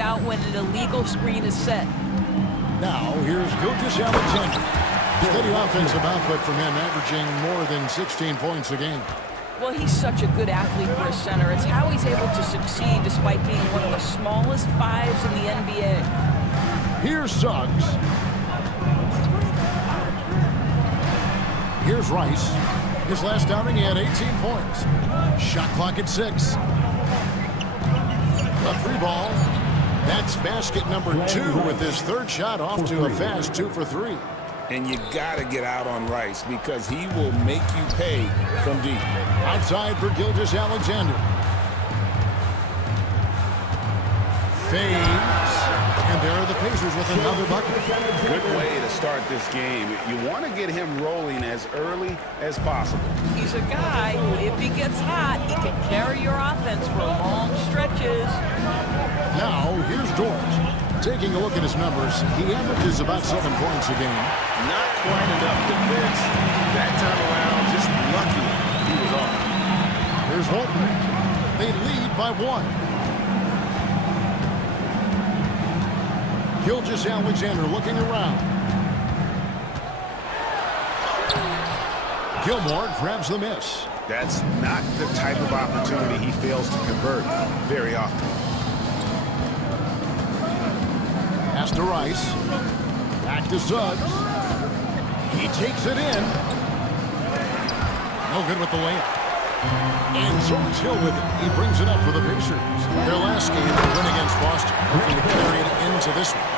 out when an illegal screen is set. Now, here's Gilgeous-Alexander. Steady offensive output from him, averaging more than 16 points a game. Well, he's such a good athlete for a center. It's how he's able to succeed despite being one of the smallest fives in the NBA. Here's Suggs. Here's Rice. His last outing, he had 18 points. Shot clock at 6. A free ball. That's basket number 2 with his third shot off to a fast 2 for 3. And you got to get out on Rice because he will make you pay from deep. Outside for Gilgeous-Alexander. Fades. And there are the Pacers with another bucket. Good way to start this game. You want to get him rolling as early as possible. He's a guy who, if he gets hot, he can carry your offense for long stretches. Now, here's Dort. Taking a look at his numbers, he averages about 7 points a game. Not quite enough defense. That time around, just lucky he was off. Here's Walton. They lead by 1. Gilgeous-Alexander looking around. Gilmore grabs the miss. That's not the type of opportunity he fails to convert very often. Pass to Rice. Back to Suggs. He takes it in. No good with the layup. And George Hill with it. He brings it up for the Pacers. Their last game, they win against Boston. Looking to carry it into this one.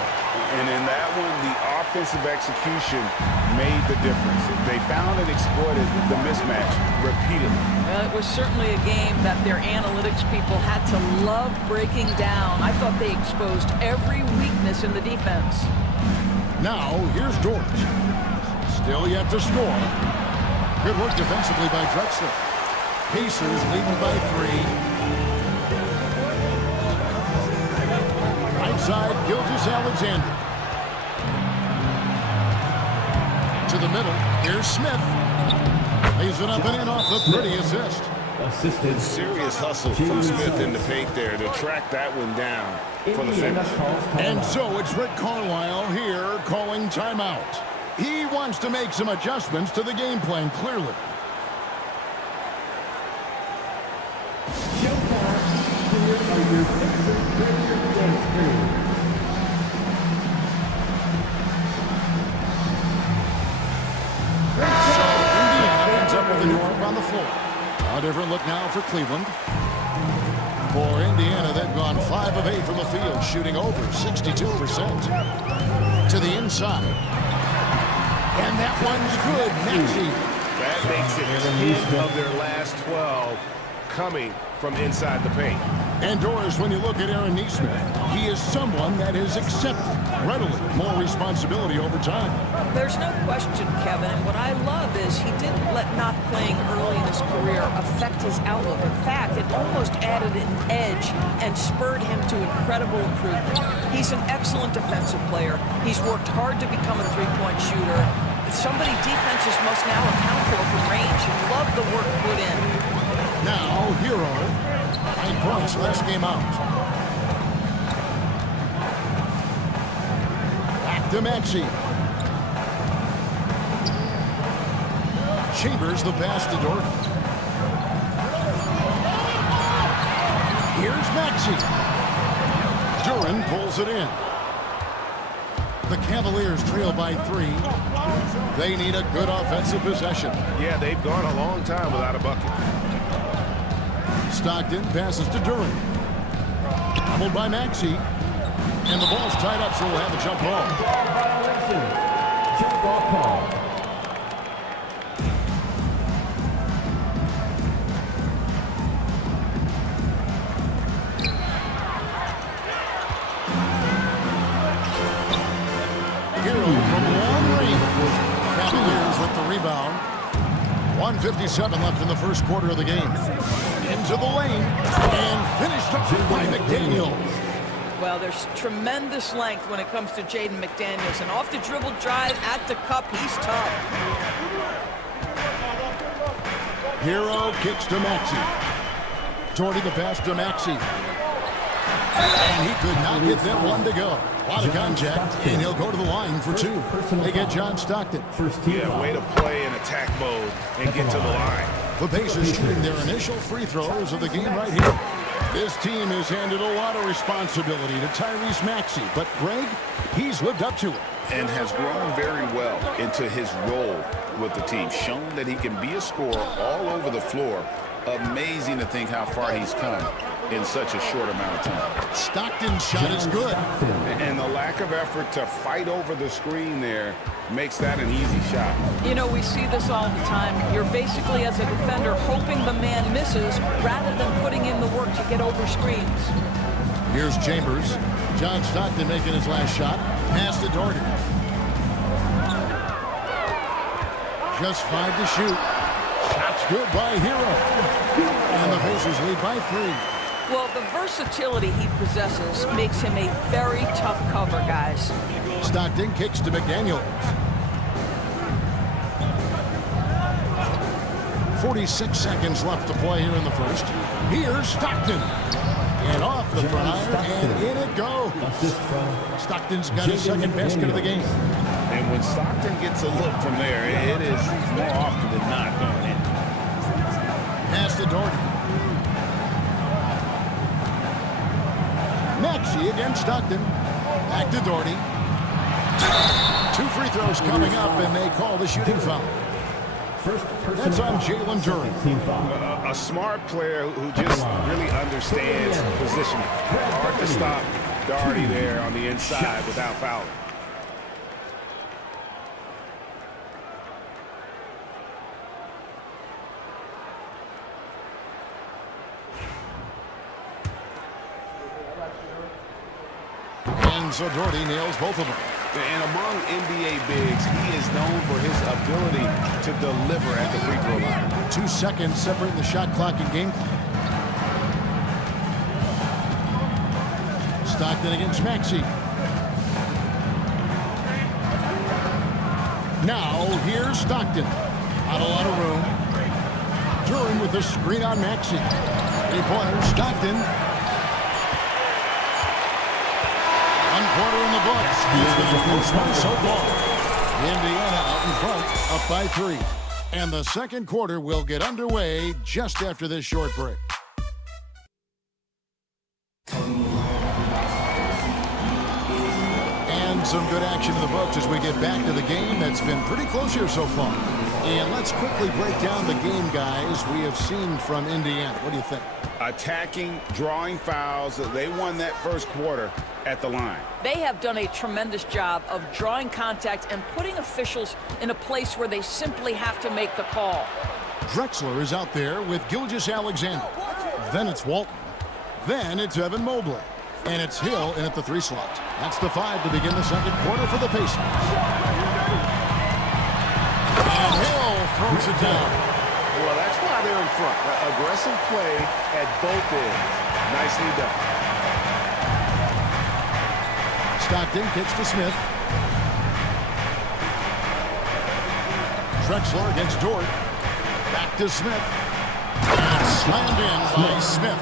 And in that one, the offensive execution made the difference. They found and exploited the mismatch repeatedly. Well, it was certainly a game that their analytics people had to love breaking down. I thought they exposed every weakness in the defense. Now, here's Dort. Still yet to score. Good work defensively by Drexler. Pacers leading by 3. Right side, Gilgeous-Alexander. To the middle, here's Smith. Lays it up and in off the pretty assist. Serious hustle from Smith in the paint there to track that one down for the finish. And so it's Rick Carlisle here calling timeout. He wants to make some adjustments to the game plan, clearly. On the floor. A different look now for Cleveland. For Indiana, they've gone 5 of 8 from the field, shooting over 62%. To the inside. And that one's good. Maxey. That makes it 10 of their last 12 coming from inside the paint. And Doris, when you look at Aaron Nesmith, he is someone that has accepted readily more responsibility over time. There's no question, Kevin. And what I love is he didn't let not playing early in his career affect his outlook. In fact, it almost added an edge and spurred him to incredible improvement. He's an excellent defensive player. He's worked hard to become a three-point shooter. It's somebody defenses must now account for from range. Love the work put in. Now, Hero. 9 points last game out. Back to Maxey. Chambers the pass to Dort. Here's Maxey. Duren pulls it in. The Cavaliers trail by 3. They need a good offensive possession. Yeah, they've gone a long time without a bucket. Stockton passes to Duren. Doubled by Maxey. And the ball's tied up, so we'll have a jump ball. Jump ball call. Hero from long range. Cavaliers with the rebound. 1:57 left in the first quarter of the game. Into the lane and finished off by McDaniels. Well, there's tremendous length when it comes to Jaden McDaniels. And off the dribble drive at the cup, he's tough. Hero kicks to Maxey. Jordy the pass to Maxey. And he could not get that one to go. A lot of contact, and he'll go to the line for two. They get John Stockton. Yeah, way to play in attack mode and get to the line. The Pacers shooting their initial free throws of the game right here. This team has handed a lot of responsibility to Tyrese Maxey, but Greg, he's lived up to it. And has grown very well into his role with the team. Shown that he can be a scorer all over the floor. Amazing to think how far he's come in such a short amount of time. Stockton's shot is good. And the lack of effort to fight over the screen there makes that an easy shot. You know, we see this all the time. You're basically, as a defender, hoping the man misses rather than putting in the work to get over screens. Here's Chambers. John Stockton making his last shot. Pass to Doherty. Just 5 to shoot. Shot's good by Hero. And the Pacers lead by 3. Well, the versatility he possesses makes him a very tough cover, guys. Stockton kicks to McDaniels. 46 seconds left to play here in the first. Here's Stockton. And off the front iron, and in it goes. Stockton's got his second basket of the game. And when Stockton gets a look from there, it is more often than not going in. Pass to Doherty. Maxey against Stockton. Back to Doherty. 2 free throws coming up, and they call the shooting foul. That's on Jalen Duren. A smart player who just really understands positioning. Hard to stop Doherty there on the inside without fouling. And so Doherty nails both of them. And among NBA bigs, he is known for his ability to deliver at the free throw line. 2 seconds separating the shot clock and game clock. Stockton against Maxey. Now here's Stockton. Not a lot of room. Duren with the screen on Maxey. 3-pointer, Stockton. 1 quarter in the books. He's been the first one so far. Indiana out in front, up by 3. And the second quarter will get underway just after this short break. And some good action in the books as we get back to the game that's been pretty close here so far. And let's quickly break down the game, guys, we have seen from Indiana. What do you think? Attacking, drawing fouls. They won that first quarter at the line. They have done a tremendous job of drawing contact and putting officials in a place where they simply have to make the call. Drexler is out there with Gilgeous-Alexander. Then it's Walton. Then it's Evan Mobley. And it's Hill in at the 3 slot. That's the 5 to begin the second quarter for the Pacers. And Hill throws it down. Well, that's why they're in front. Aggressive play at both ends. Nicely done. Stockton kicks to Smith. Drexler against Dort. Back to Smith. And slammed in by Smith.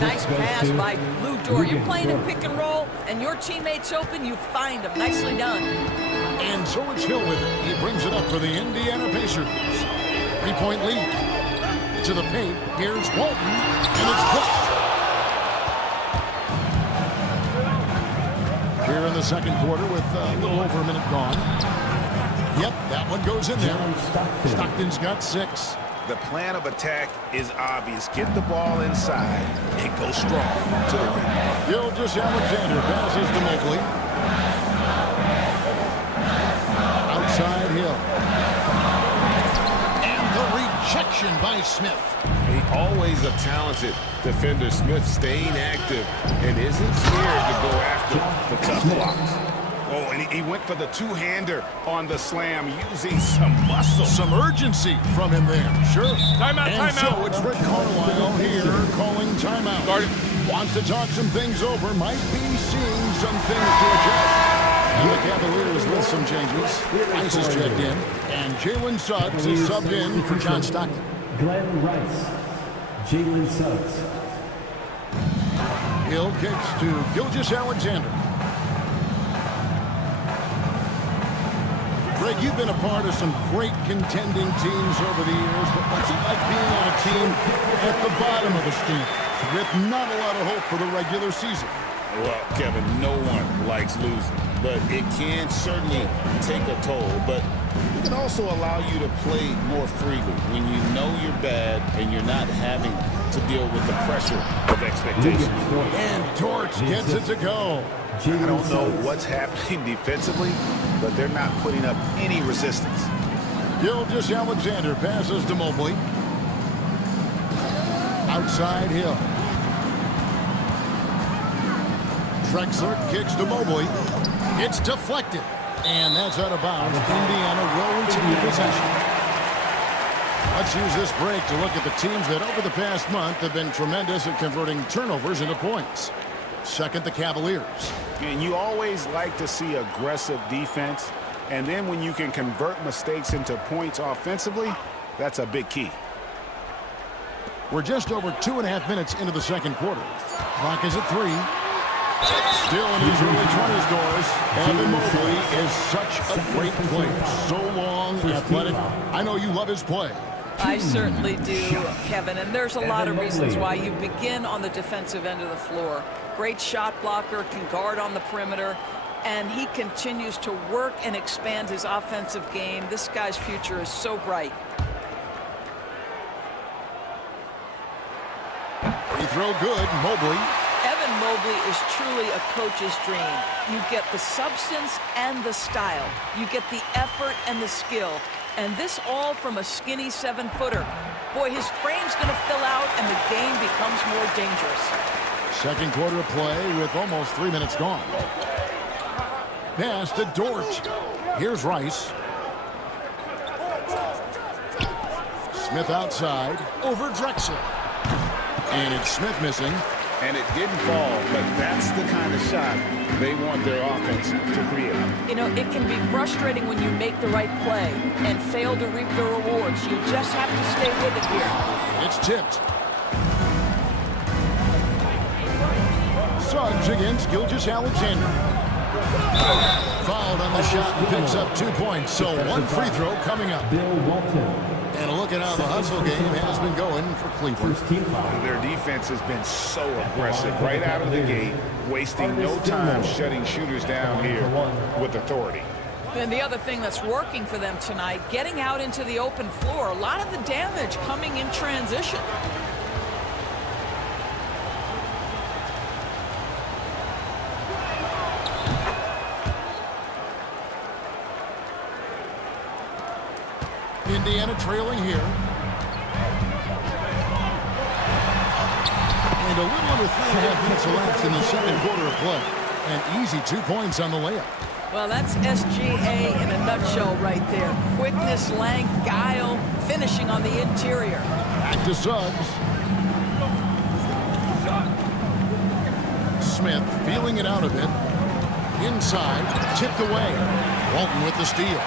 Nice pass by Lou Dort. You're playing in pick and roll, and your teammate's open, you find him. Nicely done. And so it's Hill with it. He brings it up for the Indiana Pacers. 3-point lead. To the paint. Here's Walton. And it's blocked. Here in the second quarter with a little over a minute gone. Yep, that one goes in there. Stockton's got 6. The plan of attack is obvious. Get the ball inside and go strong to the rim. Gilgeous-Alexander passes to Mobley. Outside Hill. And the rejection by Smith. Always a talented defender. Smith staying active and isn't scared to go after the tough blocks. Oh, and he went for the two-hander on the slam, using some muscle. Some urgency from him there. Sure. Timeout, and timeout. so it's Rick Carlisle here calling timeout. Guard it. Wants to talk some things over. Might be seeing some things to adjust. And the Cavaliers with some changes. Rice is checked in. And Jalen Suggs is subbed in for John Stockton. Glenn Rice. Jalen Suggs. Hill kicks to Gilgeous-Alexander. Greg, you've been a part of some great contending teams over the years, but what's it like being on a team at the bottom of the standings with not a lot of hope for the regular season? Well, Kevin, no one likes losing, but it can certainly take a toll. But it can also allow you to play more freely when you know you're bad and you're not having to deal with the pressure of expectations. And Torch gets it to go. I don't know what's happening defensively, but they're not putting up any resistance. Gilgeous-Alexander passes to Mobley. Outside Hill. Drexler kicks to Mobley. It's deflected. And that's out of bounds. Indiana will retain possession. Let's use this break to look at the teams that over the past month have been tremendous at converting turnovers into points. Second, the Cavaliers. And you always like to see aggressive defense. And then when you can convert mistakes into points offensively, that's a big key. We're just over 2.5 minutes into the second quarter. Clock is at 3. Still in his early 20s, Doris. Evan Mobley is such a great player. So long, athletic. I know you love his play. I certainly do, Kevin, and there's a lot of reasons why. You begin on the defensive end of the floor. Great shot blocker, can guard on the perimeter, and he continues to work and expand his offensive game. This guy's future is so bright. Free throw good, Mobley. Evan Mobley is truly a coach's dream. You get the substance and the style. You get the effort and the skill. And this all from a skinny 7-footer. Boy, his frame's going to fill out and the game becomes more dangerous. Second quarter of play with almost 3 minutes gone. Pass to Dort. Here's Rice. Smith outside. Over Drexler. And it's Smith missing. And it didn't fall, but that's the kind of shot they want their offense to create. You know, it can be frustrating when you make the right play and fail to reap the rewards. You just have to stay with it here. It's tipped. Suggs against Gilgeous-Alexander. Fouled on the shot and picks up 2 points. So one free throw coming up. And a look at how the hustle game has been going for Cleveland. Their defense has been so aggressive right out of the gate, wasting no time shutting shooters down here with authority. And the other thing that's working for them tonight, getting out into the open floor. A lot of the damage coming in transition. Indiana trailing here. And a little over 3.5 minutes elapsed in the second quarter of play. An easy 2 points on the layup. Well, that's SGA in a nutshell right there. Quickness, length, guile, finishing on the interior. Back to Suggs. Smith feeling it out a bit. Inside, tipped away. Walton with the steal.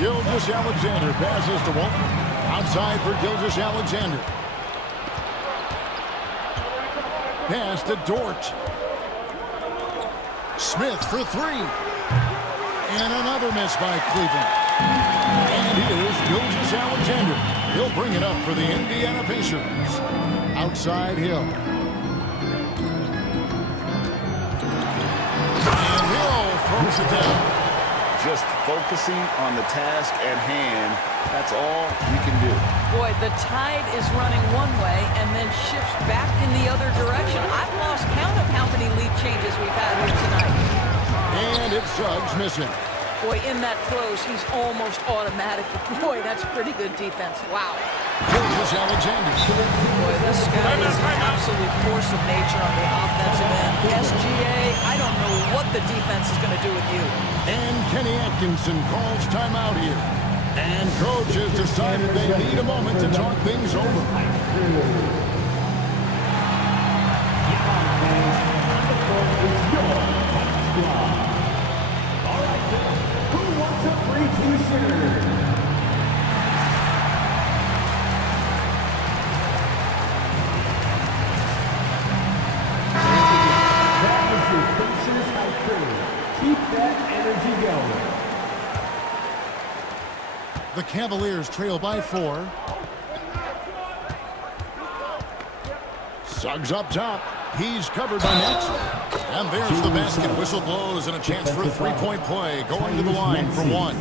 Gilgeous-Alexander passes to Walton. Outside for Gilgeous-Alexander. Pass to Dort. Smith for 3. And another miss by Cleveland. And here's Gilgeous-Alexander. He'll bring it up for the Indiana Pacers. Outside Hill. And Hill throws it down. Just focusing on the task at hand, that's all you can do. Boy, the tide is running one way and then shifts back in the other direction. I've lost count of how many lead changes we've had here tonight. And it's Suggs missing. Boy, in that close, he's almost automatic. Boy, that's pretty good defense. Wow. Gilgeous-Alexander. Boy, this guy is an absolute force of nature on the offensive end. SGA, I don't know what the defense is going to do with you. And Kenny Atkinson calls timeout here. And coach has decided they need a moment to talk things over. All right, who wants a free t-shirt? Cavaliers trail by 4. Suggs up top. He's covered by Maxey. And there's the basket. Whistle blows and a chance for a three-point play. Going to the line for 1.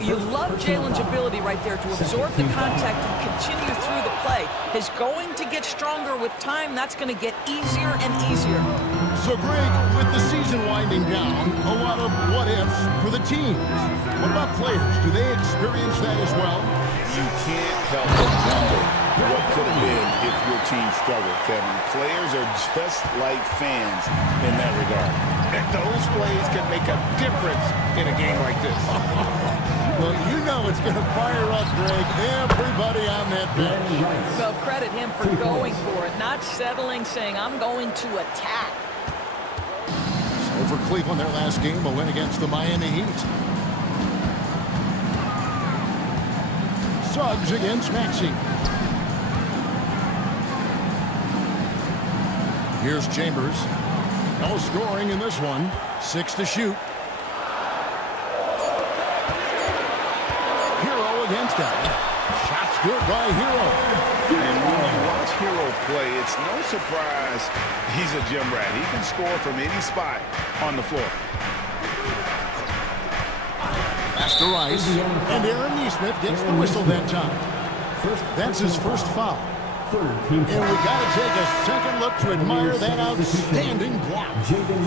You love Jalen's ability right there to absorb the contact and continue through the play. His going to get stronger with time. That's going to get easier and easier. So, Greg, with the season winding down, a lot of what-ifs for the teams. What about players? Do they experience that as well? You can't help but wonder what could have been if your team struggled, Kevin. Players are just like fans in that regard. And those plays can make a difference in a game like this. Well, you know it's going to fire up, Greg. Everybody on that bench. Well, credit him for going for it, not settling, saying, I'm going to attack. So for Cleveland, their last game, a win against the Miami Heat. Suggs against Maxey. Here's Chambers. No scoring in this one. 6 to shoot. Hero against Allen. Shots good by Hero. And when you watch Hero play, it's no surprise he's a gym rat. He can score from any spot on the floor. Pass to Rice. And Aaron Nesmith gets the whistle that time. That's his first foul. And we got to take a second look to admire that outstanding block.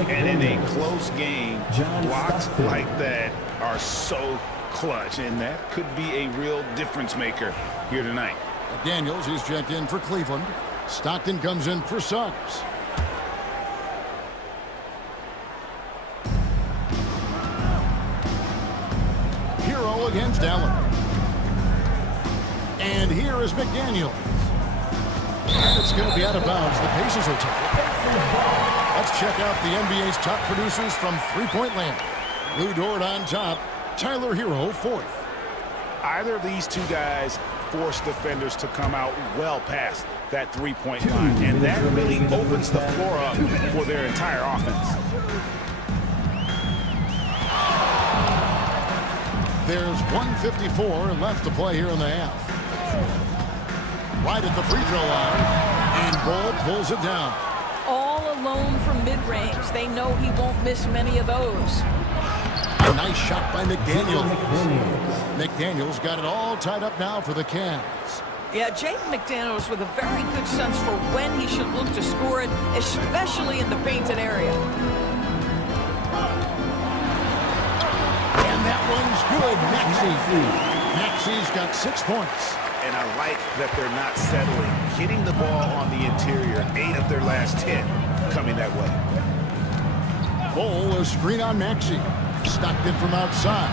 And in a close game, blocks like that are so clutch, and that could be a real difference maker here tonight. Daniels is checked in for Cleveland. Stockton comes in for Suggs. Hero against Allen. And here is McDaniels. And it's going to be out of bounds. The Pacers will take it. Let's check out the NBA's top producers from three-point land. Lou Dort on top. Tyler Hero fourth. Either of these two guys force defenders to come out well past that three-point line, and that really opens the floor up for their entire offense. There's 1:54 left to play here in the half. Right at the free throw line, and Ball pulls it down. All alone from mid-range. They know he won't miss many of those. A nice shot by McDaniels. McDaniels got it all tied up now for the Cavs. Yeah, Jaden McDaniels with a very good sense for when he should look to score it, especially in the painted area. And that one's good. Maxey's got 6 points. And I like that they're not settling. Hitting the ball on the interior, 8 of their last 10 coming that way. Ball, a screen on Maxey. Stockton from outside.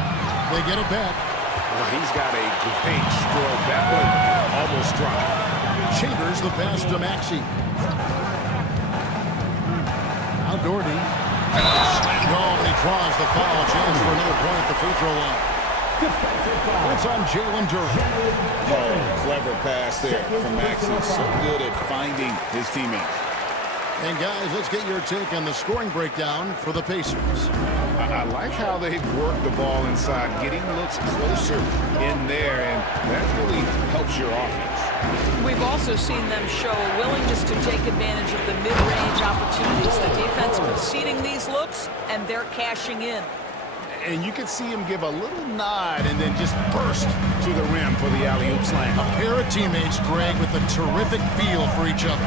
They get it back. Well, he's got a great stroke. That one almost dropped. Chambers the pass to Maxey. Now Doherty. Slammed home, and he draws the foul. Chance for another point at the free throw line. It's on Jalen Duren. Oh, clever pass there from Maxey. So good at finding his teammates. And guys, let's get your take on the scoring breakdown for the Pacers. I like how they've worked the ball inside, getting looks closer in there, and that really helps your offense. We've also seen them show a willingness to take advantage of the mid-range opportunities. The defense conceding these looks, and they're cashing in. And you can see him give a little nod and then just burst to the rim for the alley-oop slam. A pair of teammates, Greg, with a terrific feel for each other.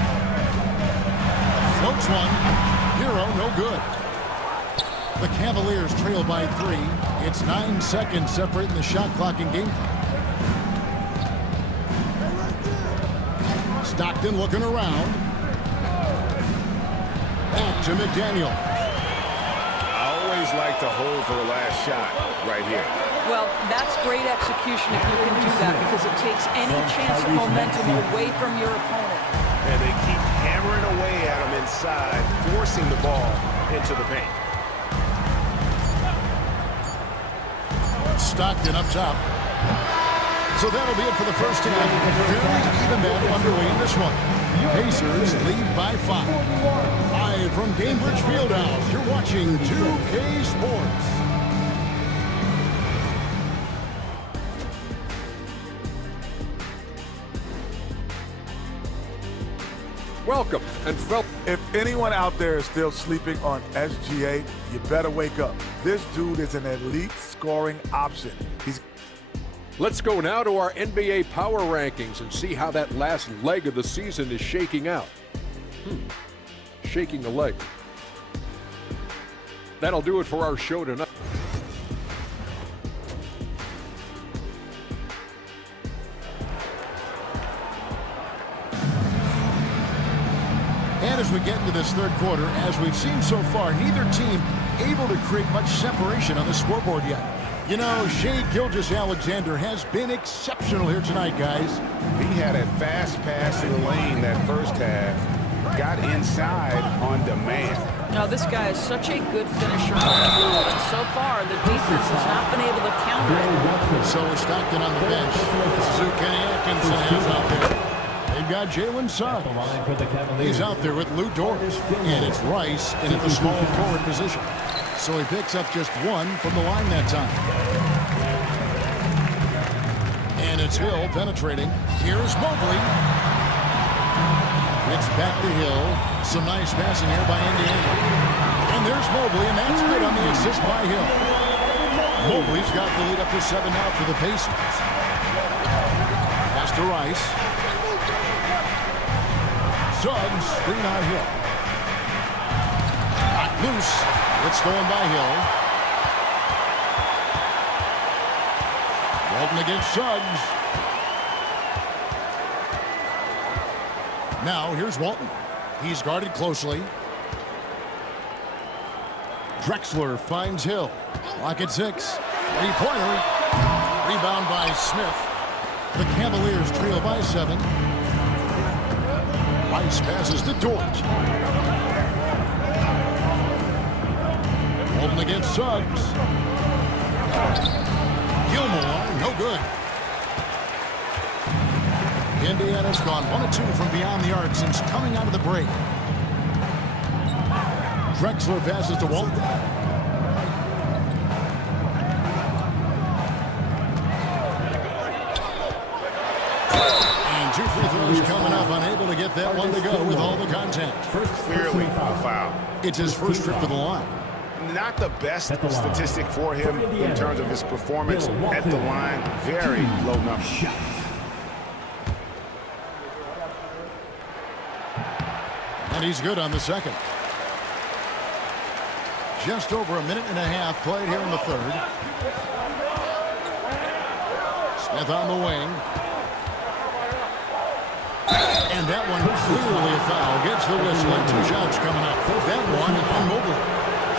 Floats one. Hero, no good. The Cavaliers trail by 3. It's 9 seconds separating the shot clock and game clock. Stockton looking around. Back to McDaniel. Like to hold for the last shot right here. Well, that's great execution if you can do that, because it takes any chance of momentum away from your opponent. And they keep hammering away at him inside, forcing the ball into the paint. Stockton up top. So that'll be it for the first half. Fairly even battle underway in this one. Pacers lead by 5. Live from Gainbridge Fieldhouse, you're watching 2K Sports. welcome and felt. If anyone out there is still sleeping on SGA, you better wake up. This dude is an elite scoring option. Let's go now to our NBA power rankings and see how that last leg of the season is shaking out. Shaking a leg. That'll do it for our show tonight. And as we get into this third quarter, as we've seen so far, neither team able to create much separation on the scoreboard yet. You know, Shai Gilgeous-Alexander has been exceptional here tonight, guys. He had a fast pass to the lane that first half. Got inside on demand. Now, this guy is such a good finisher on the move, and so far, the defense has not been able to counter it. So is Stockton on the bench. This is who Kenny Atkinson has out there. They've got Jalen Suggs. He's out there with Lou Dort. And it's Rice in at the small forward position. So he picks up just one from the line that time. And it's Hill penetrating. Here's Mobley. It's back to Hill. Some nice passing here by Indiana. And there's Mobley, and that's good on the assist by Hill. Mobley's got the lead up to 7 now for the Pacers. Pass to Rice. Suggs, screen on Hill. Not loose. It's stolen by Hill. Walton against Suggs. Now, here's Walton. He's guarded closely. Drexler finds Hill. Clock at 6. Three-pointer. Rebound by Smith. The Cavaliers trail by 7. Rice passes to Dort. Walton against Suggs. Gilmore, no good. Indiana's gone 1 of 2 from beyond the arc since coming out of the break. Drexler passes to Walton. And 2 free throws coming up, unable to get that one to go with all the contact. Clearly a foul. It's his first trip to the line. Not the best statistic for him in terms of his performance at the line. Very low number. And he's good on the second. Just over a minute and a half played here in the third. Smith on the wing. And that one clearly a foul. Gets the whistle and 2 shots coming up. That one on Mobley.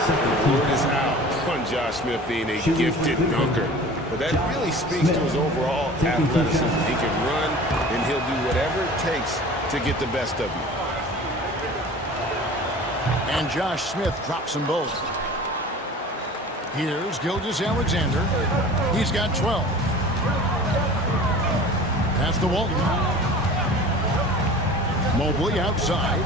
Word is out on Josh Smith being a gifted dunker. But that really speaks to his overall athleticism. He can run, and he'll do whatever it takes to get the best of you. And Josh Smith drops them both. Here's Gilgeous-Alexander. He's got 12. Pass to Walton. Mobley outside.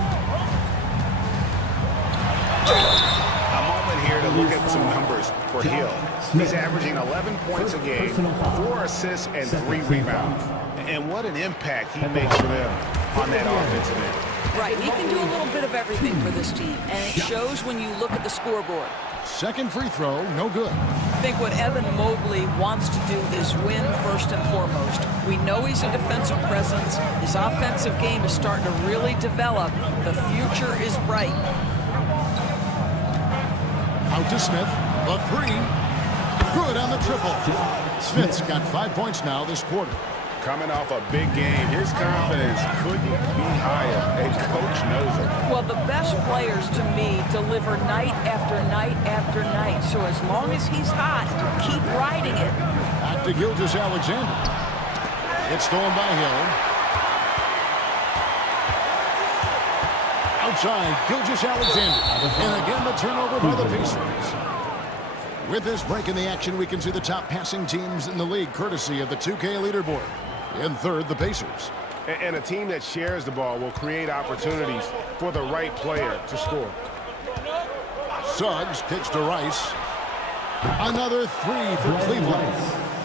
A moment here to look at some numbers for Hill. He's averaging 11 points a game, 4 assists, and 3 rebounds. And what an impact he makes for them on that offensive end. Right, he can do a little bit of everything for this team, and it shows when you look at the scoreboard. Second free throw, no good. I think what Evan Mobley wants to do is win first and foremost. We know he's a defensive presence. His offensive game is starting to really develop. The future is bright. Out to Smith. The 3. Good on the triple. Smith's got 5 points now this quarter. Coming off a big game, his confidence couldn't be higher, and coach knows it. Well, the best players to me deliver night after night after night. So as long as he's hot, keep riding it. Back to Gilgeous-Alexander. It's stolen by Hill. Outside, Gilgeous-Alexander. And again, the turnover by the Pacers. With this break in the action, we can see the top passing teams in the league, courtesy of the 2K leaderboard. In third, the Pacers. And a team that shares the ball will create opportunities for the right player to score. Suggs kicks to Rice. Another 3 for Cleveland.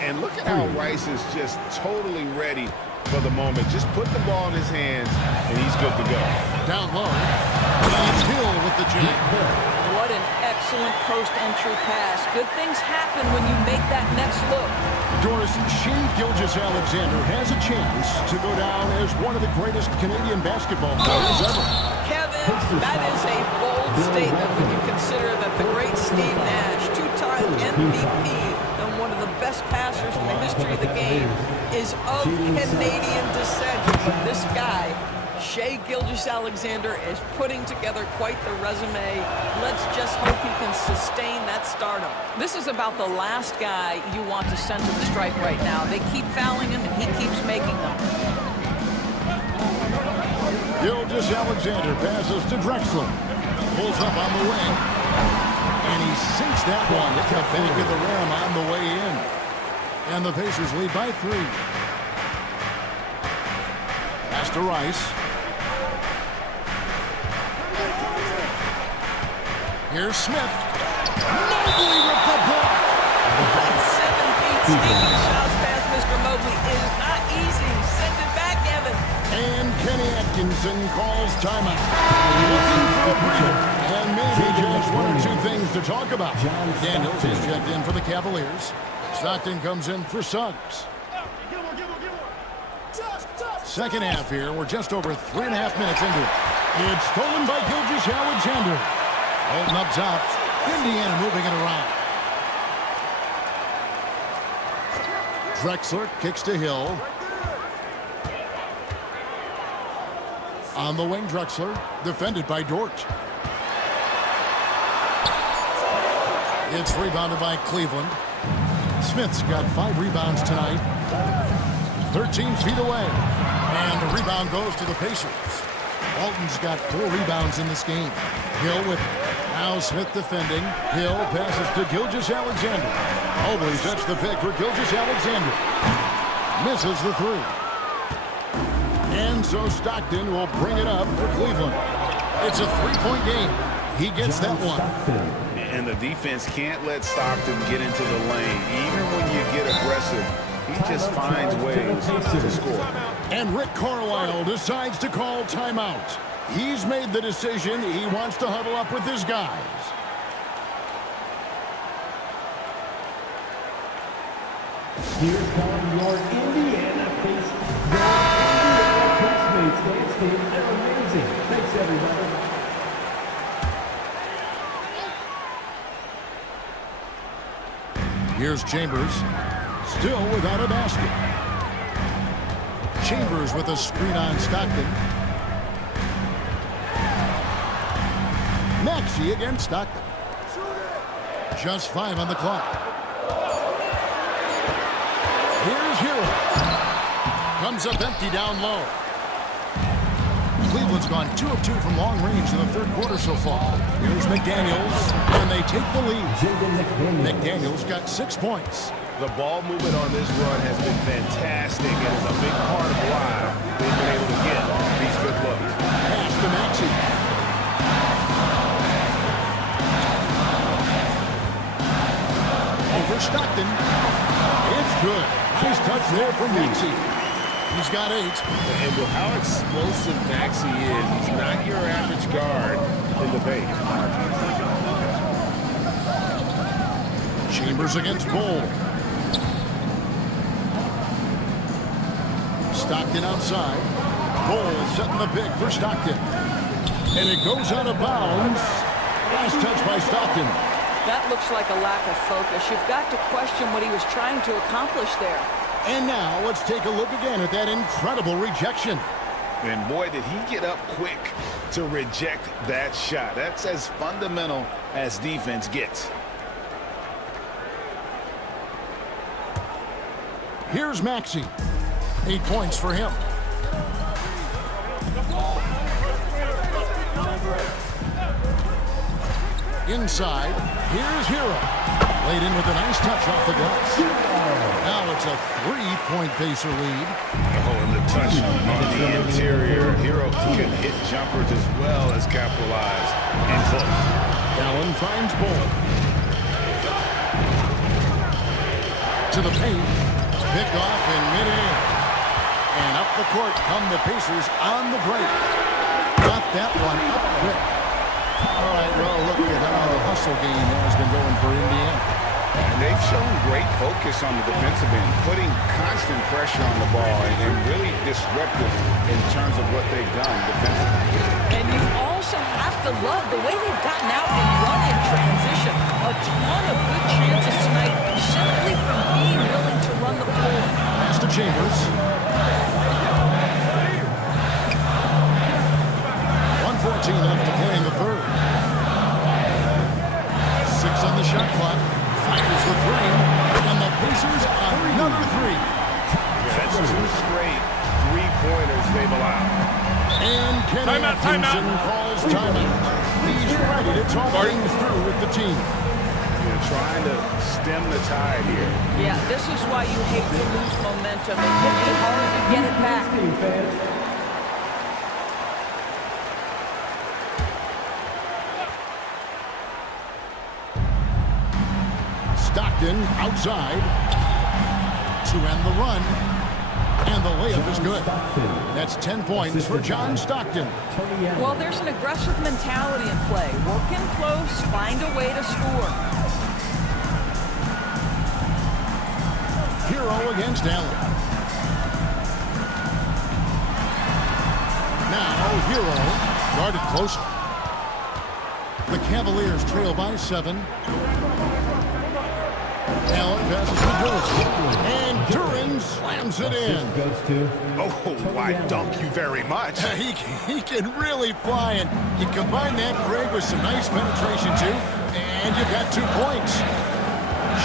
And look at how Rice is just totally ready for the moment. Just put the ball in his hands, and he's good to go. Down low. It's Hill with the jam. What an excellent post-entry pass. Good things happen when you make that next look. Doris, Shea Gilgeous-Alexander has a chance to go down as one of the greatest Canadian basketball players ever. Kevin, that is a bold statement when you consider that the great Steve Nash, two-time MVP and one of the best passers in the history of the game, is of Canadian descent. But this guy, Shea Gilgeous-Alexander, is putting together quite the resume. Let's just hope he can sustain that stardom. This is about the last guy you want to send to the stripe right now. They keep fouling him, and he keeps making them. Gilgeous-Alexander passes to Drexler. Pulls up on the wing. And he sinks that one at the back of the rim on the way in. And the Pacers lead by 3. Pass to Rice. Here's Smith. Mobley with the block. 7 feet sneaking shots past Mr. Mobley is not easy. Send it back, Evan. And Kenny Atkinson calls timeout. Looking for a breather. And maybe just 1 or 2 things to talk about. Daniels is checked in for the Cavaliers. Stockton comes in for Suggs. Second half here. We're just over 3.5 minutes into it. It's stolen by Gilgeous-Alexander. Holding up top. Indiana moving it around. Drexler kicks to Hill. On the wing, Drexler. Defended by Dort. It's rebounded by Cleveland. Smith's got 5 rebounds tonight. 13 feet away. And the rebound goes to the Pacers. Walton's got 4 rebounds in this game. Hill with it. Now Smith defending. Hill passes to Gilgeous-Alexander. Mobley sets the pick for Gilgeous-Alexander. Misses the 3. And so Stockton will bring it up for Cleveland. It's a 3-point game. He gets that one. And the defense can't let Stockton get into the lane. Even when you get aggressive, he just finds ways to score. And Rick Carlisle decides to call timeout. He's made the decision. He wants to huddle up with his guys. Here come your Indiana Pacemates. Thanks, team. They're amazing. Thanks, everybody. Here's Chambers. Still without a basket. Chambers with a screen on Stockton. Maxey against Stockton. Just 5 on the clock. Here's Hero. Comes up empty down low. Cleveland's gone 2 of 2 from long range in the 3rd quarter so far. Here's McDaniels, and they take the lead. McDaniels got 6 points. The ball movement on this run has been fantastic and is a big part of why they've been able to get these good looks. Pass to Maxey. Over Stockton. It's good. Nice touch there from Maxey. He's got 8. And with how explosive Maxey is, he's not your average guard in the paint. Chambers against Bull. Stockton outside. Bull setting the pick for Stockton. And it goes out of bounds. Last touch by Stockton. That looks like a lack of focus. You've got to question what he was trying to accomplish there. And now let's take a look again at that incredible rejection. And boy, did he get up quick to reject that shot. That's as fundamental as defense gets. Here's Maxey. 8 points for him. Inside, here's Hero. Laid in with a nice touch off the glass. Now it's a 3-point Pacer lead. Oh, and the touch on the interior. Hero can hit jumpers as well as capitalize and close. Allen finds Bull. To the paint. Pick off in midair. And the court come the Pacers on the break. Got that one up quick. All right, well, look at how the hustle game has been going for Indiana. And they've shown great focus on the defensive end, putting constant pressure on the ball and really disruptive in terms of what they've done defensively. And you also have to love the way they've gotten out and run in transition. A ton of good chances tonight simply from being willing to run the floor. Pass to Chambers. 1:14 left to play in the third. 6 on the shot clock. Fires the three. And the Pacers another three. That's 2 straight three-pointers they've allowed. And Kenny Atkinson calls timeout. He's ready to talk things through with the team. You're trying to stem the tide here. Yeah, this is why you hate to lose momentum. It can be hard to get it back. Stockton outside to end the run. And the layup is good. That's 10 points for John Stockton. Well, there's an aggressive mentality in play. Work in close, find a way to score. Hero against Allen. Now Hero guarded close. The Cavaliers trail by 7. Allen passes to Duren. And Duren slams it in. Oh, why dunk you very much. He can really fly, and you combine that, Craig, with some nice penetration, too, and you've got 2 points.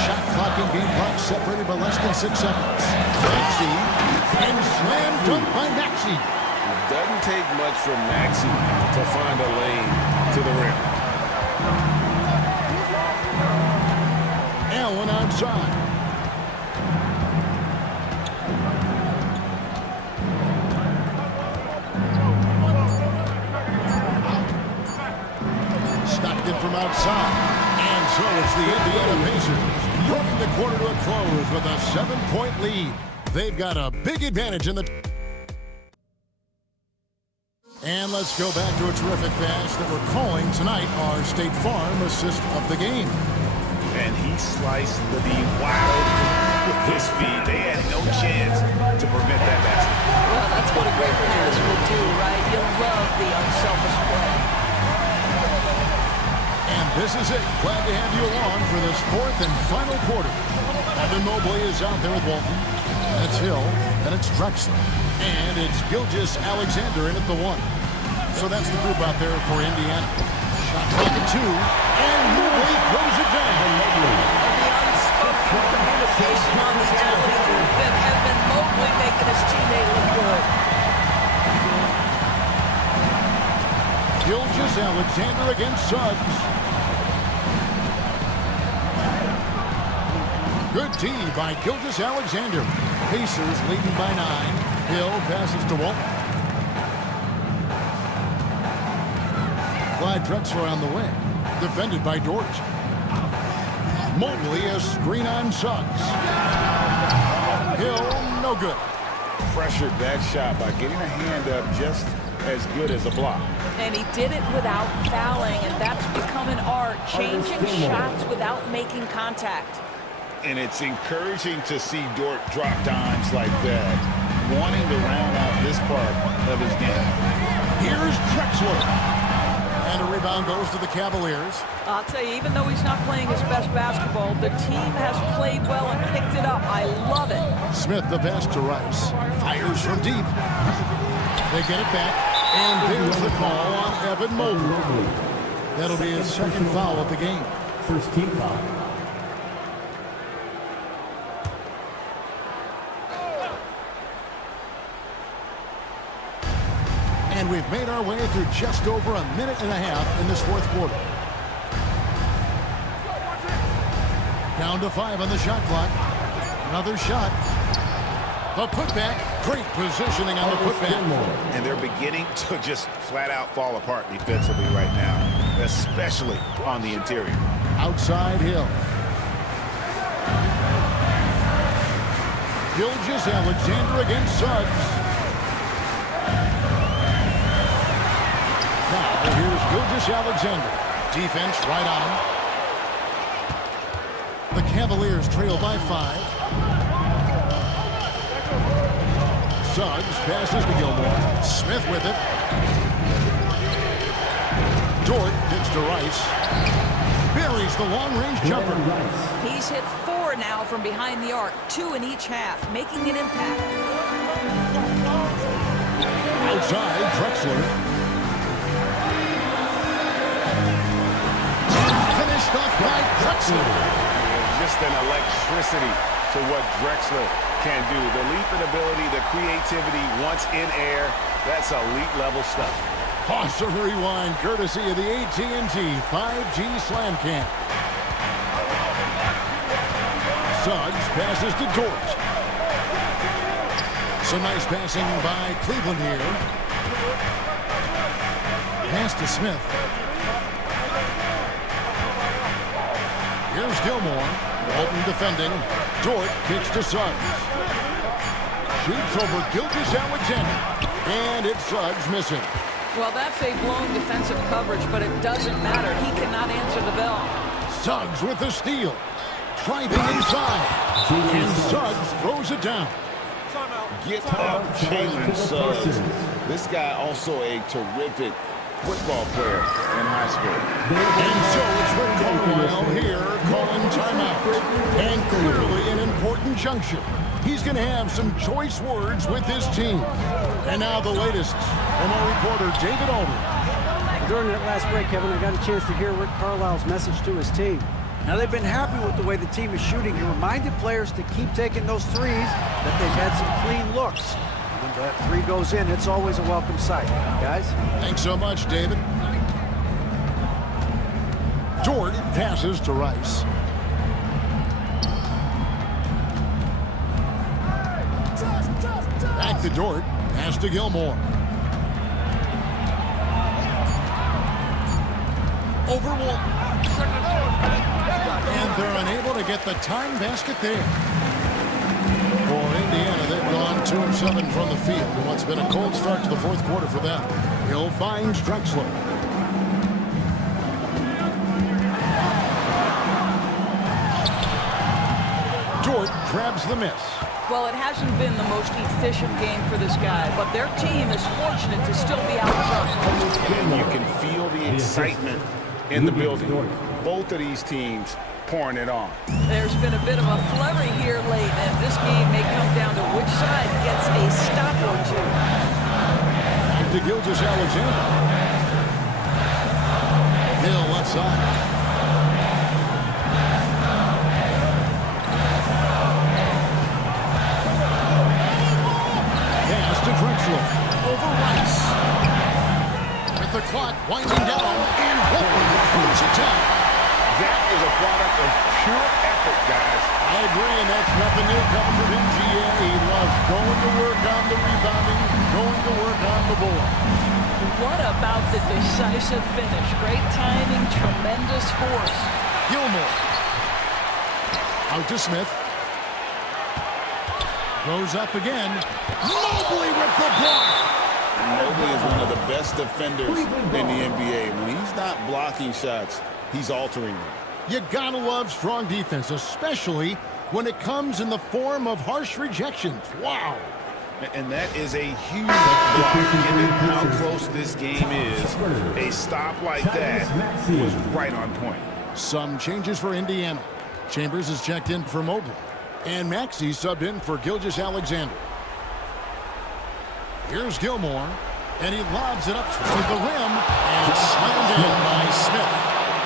Shot clock and game clock separated by less than 6 seconds. Maxey, and slam dunk by Maxey. It doesn't take much from Maxey to find a lane to the rim. Allen outside. Stockton from outside. And so it's the Indiana Pacers bringing the quarter to a close with a 7-point lead. They've got a big advantage in the... And let's go back to a terrific pass that we're calling tonight our State Farm assist of the game. And he sliced the D wide open with his speed. They had no chance to prevent that basket. Well, that's what a great pass will do, right? You'll love the unselfish play. And this is it. Glad to have you along for this 4th and final quarter. Evan Mobley is out there with Walton. That's Hill. And it's Drexler. And it's Gilgeous-Alexander in at the 1. So that's the group out there for Indiana. Shot clock at 2. And Mobley throws it down. The unspoken communication on the alley-oop and Evan Mobley making his teammate look good. Gilgeous-Alexander against Suggs. Good D by Gilgeous-Alexander. Pacers leading by 9. Hill passes to Walton. Clyde Drexler on the wing. Defended by Dort. Mobley a screen on Suggs. Hill, no good. Pressured that shot by getting a hand up just as good as a block. And he did it without fouling, and that's become an art, changing shots without making contact. And it's encouraging to see Dort drop dimes like that, wanting to round out this part of his game. Here's Drexler. And a rebound goes to the Cavaliers. I'll tell you, even though he's not playing his best basketball, the team has played well and picked it up. I love it. Smith the pass to Rice. Fires from deep. They get it back. And there's the call on Evan Mobley. That'll be his 2nd foul of the game. First team foul. And we've made our way through just over a minute and a half in this 4th quarter. Down to 5 on the shot clock. Another shot. The putback. Great positioning on the putback. And they're beginning to just flat out fall apart defensively right now, especially on the interior. Outside Hill. Gilgeous-Alexander against Suggs. Gilgeous-Alexander. Defense right on him. The Cavaliers trail by 5. Suggs passes to Gilmore. Smith with it. Dort gets to Rice. Buries the long-range jumper. He's hit 4 now from behind the arc, 2 in each half, making an impact. Outside, Drexler. Finished off by Drexler. Just an electricity to what Drexler can do. The leaping ability, the creativity once in air, that's elite level stuff. Awesome rewind courtesy of the AT&T 5G Slam Cam. Suggs passes to Dort. Some nice passing by Cleveland here. Pass to Smith. Here's Gilmore. Walton defending. Dort kicks to Suggs. Shoots over Gilgeous-Alexander. And it's Suggs missing. Well, that's a blown defensive coverage, but it doesn't matter. He cannot answer the bell. Suggs with the steal. Driving inside. And Suggs throws it down. Get up, Jalen Suggs. This guy also a terrific football player in high school. And so it's Rick Carlisle here calling timeout. And clearly an important juncture. He's going to have some choice words with his team. And now the latest from our reporter, David Aldridge. During that last break, Kevin, I got a chance to hear Rick Carlisle's message to his team. Now, they've been happy with the way the team is shooting. He reminded players to keep taking those threes, that they've had some clean looks. When that 3 goes in, it's always a welcome sight. Guys? Thanks so much, David. Dort passes to Rice. Back to Dort. Pass to Gilmore. Over Walton. And they're unable to get the tying basket there. For Indiana, they've gone 2 of 7 from the field in what's been a cold start to the fourth quarter for them. Hill finds Drexler. Dort grabs the miss. Well, it hasn't been the most efficient game for this guy, but their team is fortunate to still be out front. And you can feel the excitement in the building. Both of these teams pouring it on. There's been a bit of a flurry here late, and this game may come down to which side gets a stop or 2. Back to Gilgeous-Alexander. Hill left side. Pass to Drexler. Over Rice. With the clock winding down, and Walton throws it down. That is a product of pure effort, guys. I agree, and that's nothing new coming from MGA. He loves going to work on the rebounding, going to work on the board. What about the decisive finish? Great timing, tremendous force. Gilmore. Out to Smith. Goes up again. Mobley with the block. Mobley is one of the best defenders in the NBA. When he's not blocking shots, he's altering them. You gotta love strong defense, especially when it comes in the form of harsh rejections. Wow. And that is a huge block. Given how close this game is, a stop like that was right on point. Some changes for Indiana. Chambers is checked in for Mobley. And Maxey subbed in for Gilgeous-Alexander. Here's Gilmore. And he lobs it up to the rim. And slammed in by Smith.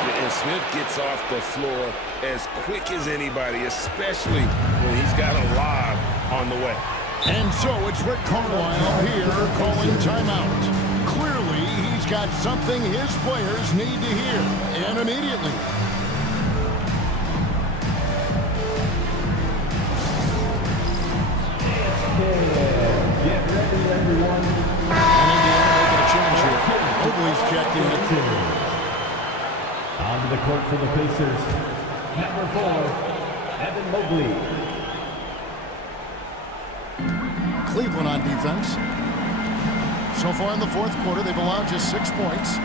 And Smith gets off the floor as quick as anybody, especially when he's got a lob on the way. And so it's Rick Carlisle here calling timeout. Clearly, he's got something his players need to hear, and immediately. Get ready, everyone. And Indiana making a change here. Mobley's checked in. Onto the court for the Pacers. Number 4, Evan Mobley. Cleveland on defense. So far in the fourth quarter, they've allowed just 6 points.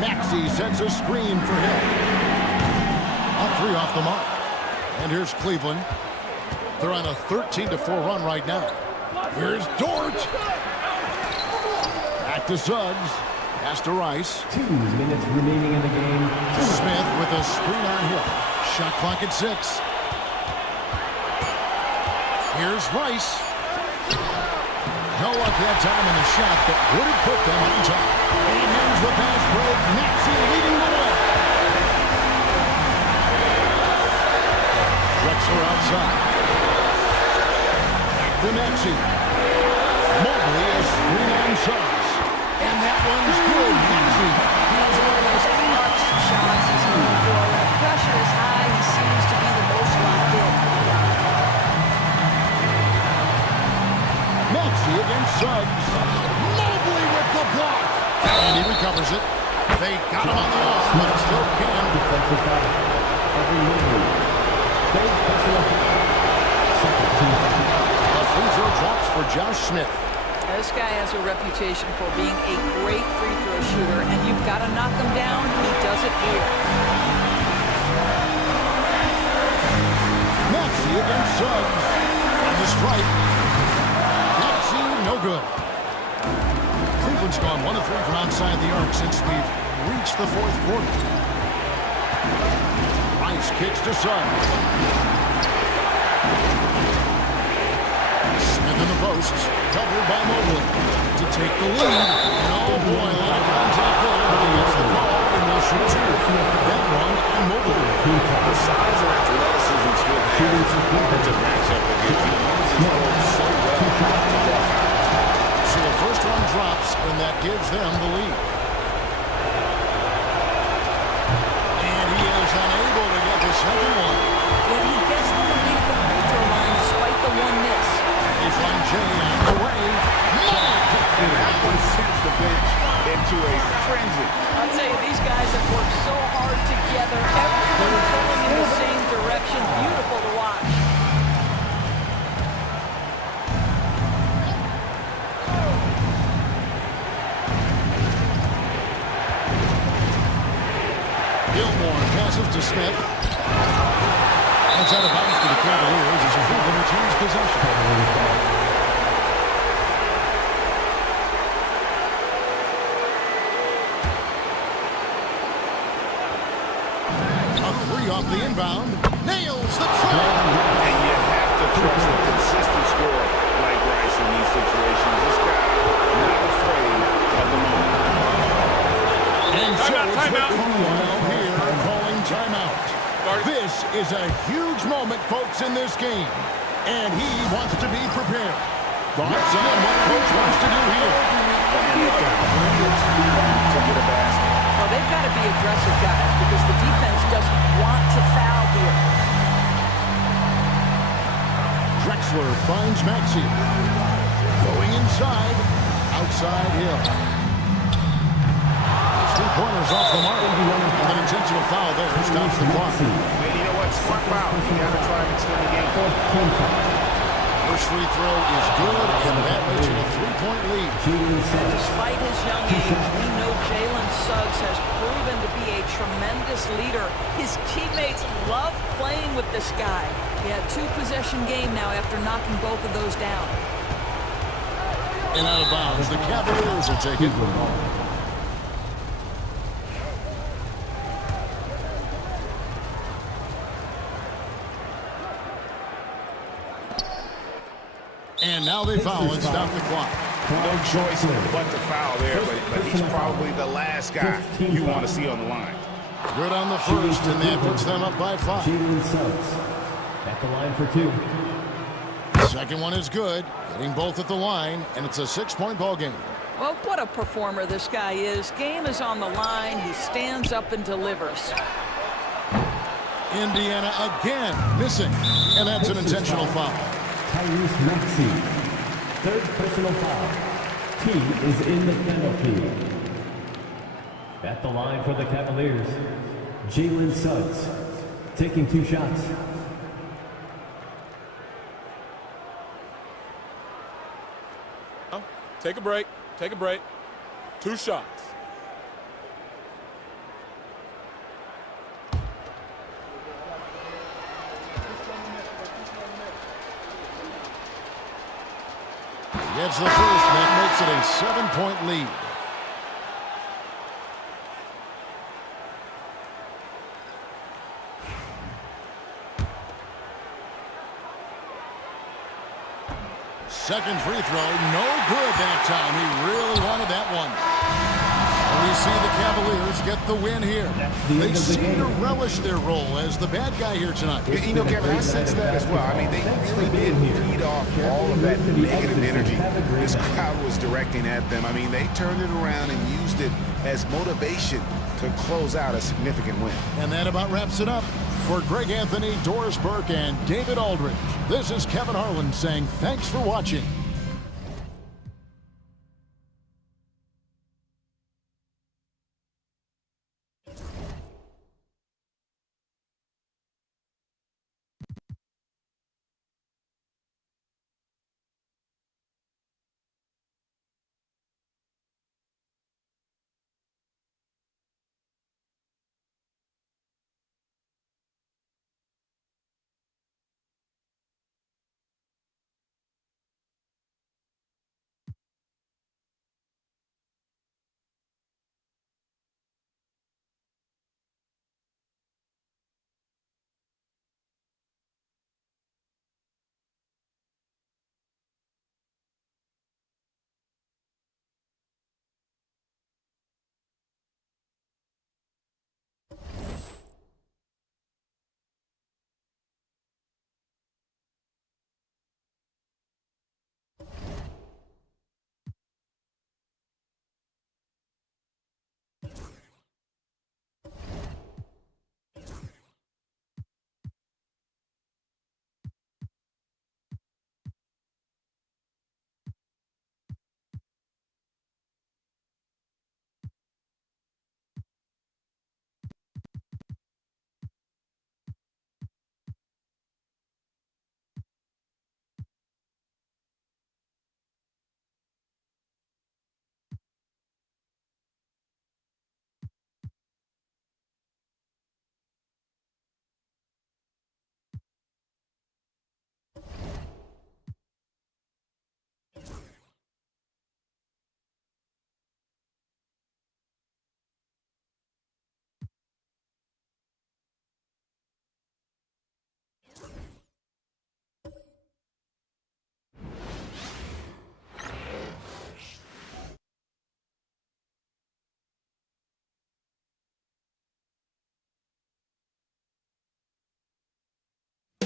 Maxey sets a screen for him. All three off the mark. And here's Cleveland. They're on a 13-4 run right now. Here's Dort. Back to Suggs. Pass to Rice. 2 minutes remaining in the game. Smith with a screen on Hill. Shot clock at 6. Here's Rice. No luck that time in the shot that would have put them on top. And here's the fast break. Maxey leading the way. Drexler outside. Back to Maxey. Mobley is screen on Suggs. And that one's good. Maxey. That's one of those clutch shots he's known for. When the pressure is high, he seems to be the most locked in. Maxey against Suggs. Mobley with the block. And he recovers it. They got him on the off, but still can. Defensive foul. Evan Mobley. Third personal foul. Second team foul. The free throw drops for Josh Smith. This guy has a reputation for being a great free throw shooter, and you've got to knock him down. He does it here. Maxey against Suggs. On the strike. Maxey, no good. Cleveland's gone 1 of 3 from outside the arc since we've reached the fourth quarter. Rice kicks to Suggs. Smith in the post. Covered by Mobley to take the lead. And oh boy, a lot of contact there, but he gets the ball and they'll shoot 2. That one and Mobley. The size and athleticism Smith has to match up against him. So well. So the first one drops, and that gives them the lead. And he is unable to get the second one. Yeah, he gets them to lead the free throw line despite the one miss. They find Jay on the way. And that one sends the bench into a frenzy. I'll tell you, these guys have worked so hard together. Everyone pulling in the same direction. Beautiful to watch. Gilmore passes to Smith. That's out of bounds to the Cavaliers as Cleveland retains possession. Off the inbound, nails the try. And you have to trust a consistent scorer like Rice in these situations. This guy not afraid of the moment. And so now here calling timeout. This is a huge moment, folks, in this game. And he wants to be prepared. Thoughts on what coach wants to do here? And they've got plenty of time to get a basket. Well, they've got to be aggressive, guys, because the defense doesn't want to foul here. Drexler finds Maxey. Going inside. Outside Hill. Three-pointers off the mark. And an intentional foul there stops the clock. And you know what? Smart foul. You got to try and extend the game. First free throw is good, and that makes it a 3-point lead. Despite his young age, we know Jalen Suggs has proven to be a tremendous leader. His teammates love playing with this guy. He had 2-possession game now after knocking both of those down. And out of bounds, the Cavaliers are taken. And now they foul and stop the clock. No choice but to foul there, but he's probably the last guy you want to see on the line. Good on the first, and that puts them up by 5. Jalen Suggs at the line for 2. Second one is good, hitting both at the line, and it's a 6-point ball game. Well, what a performer this guy is. Game is on the line. He stands up and delivers. Indiana again missing, and that's an intentional foul. Tyrese Maxey, third personal foul. Team is in the penalty. At the line for the Cavaliers, Jalen Suggs taking 2 shots. Take a break. Take a break. 2 shots. gets the first, and that makes it a 7-point lead. Second free throw, no good that time. He really wanted that one. We see the Cavaliers get the win here. They seem to relish their role as the bad guy here tonight. You know, Kevin, I sense that as well. I mean, they really did feed off all of that negative energy this crowd was directing at them. I mean, they turned it around and used it as motivation to close out a significant win. And that about wraps it up. For Greg Anthony, Doris Burke, and David Aldridge, this is Kevin Harlan saying thanks for watching.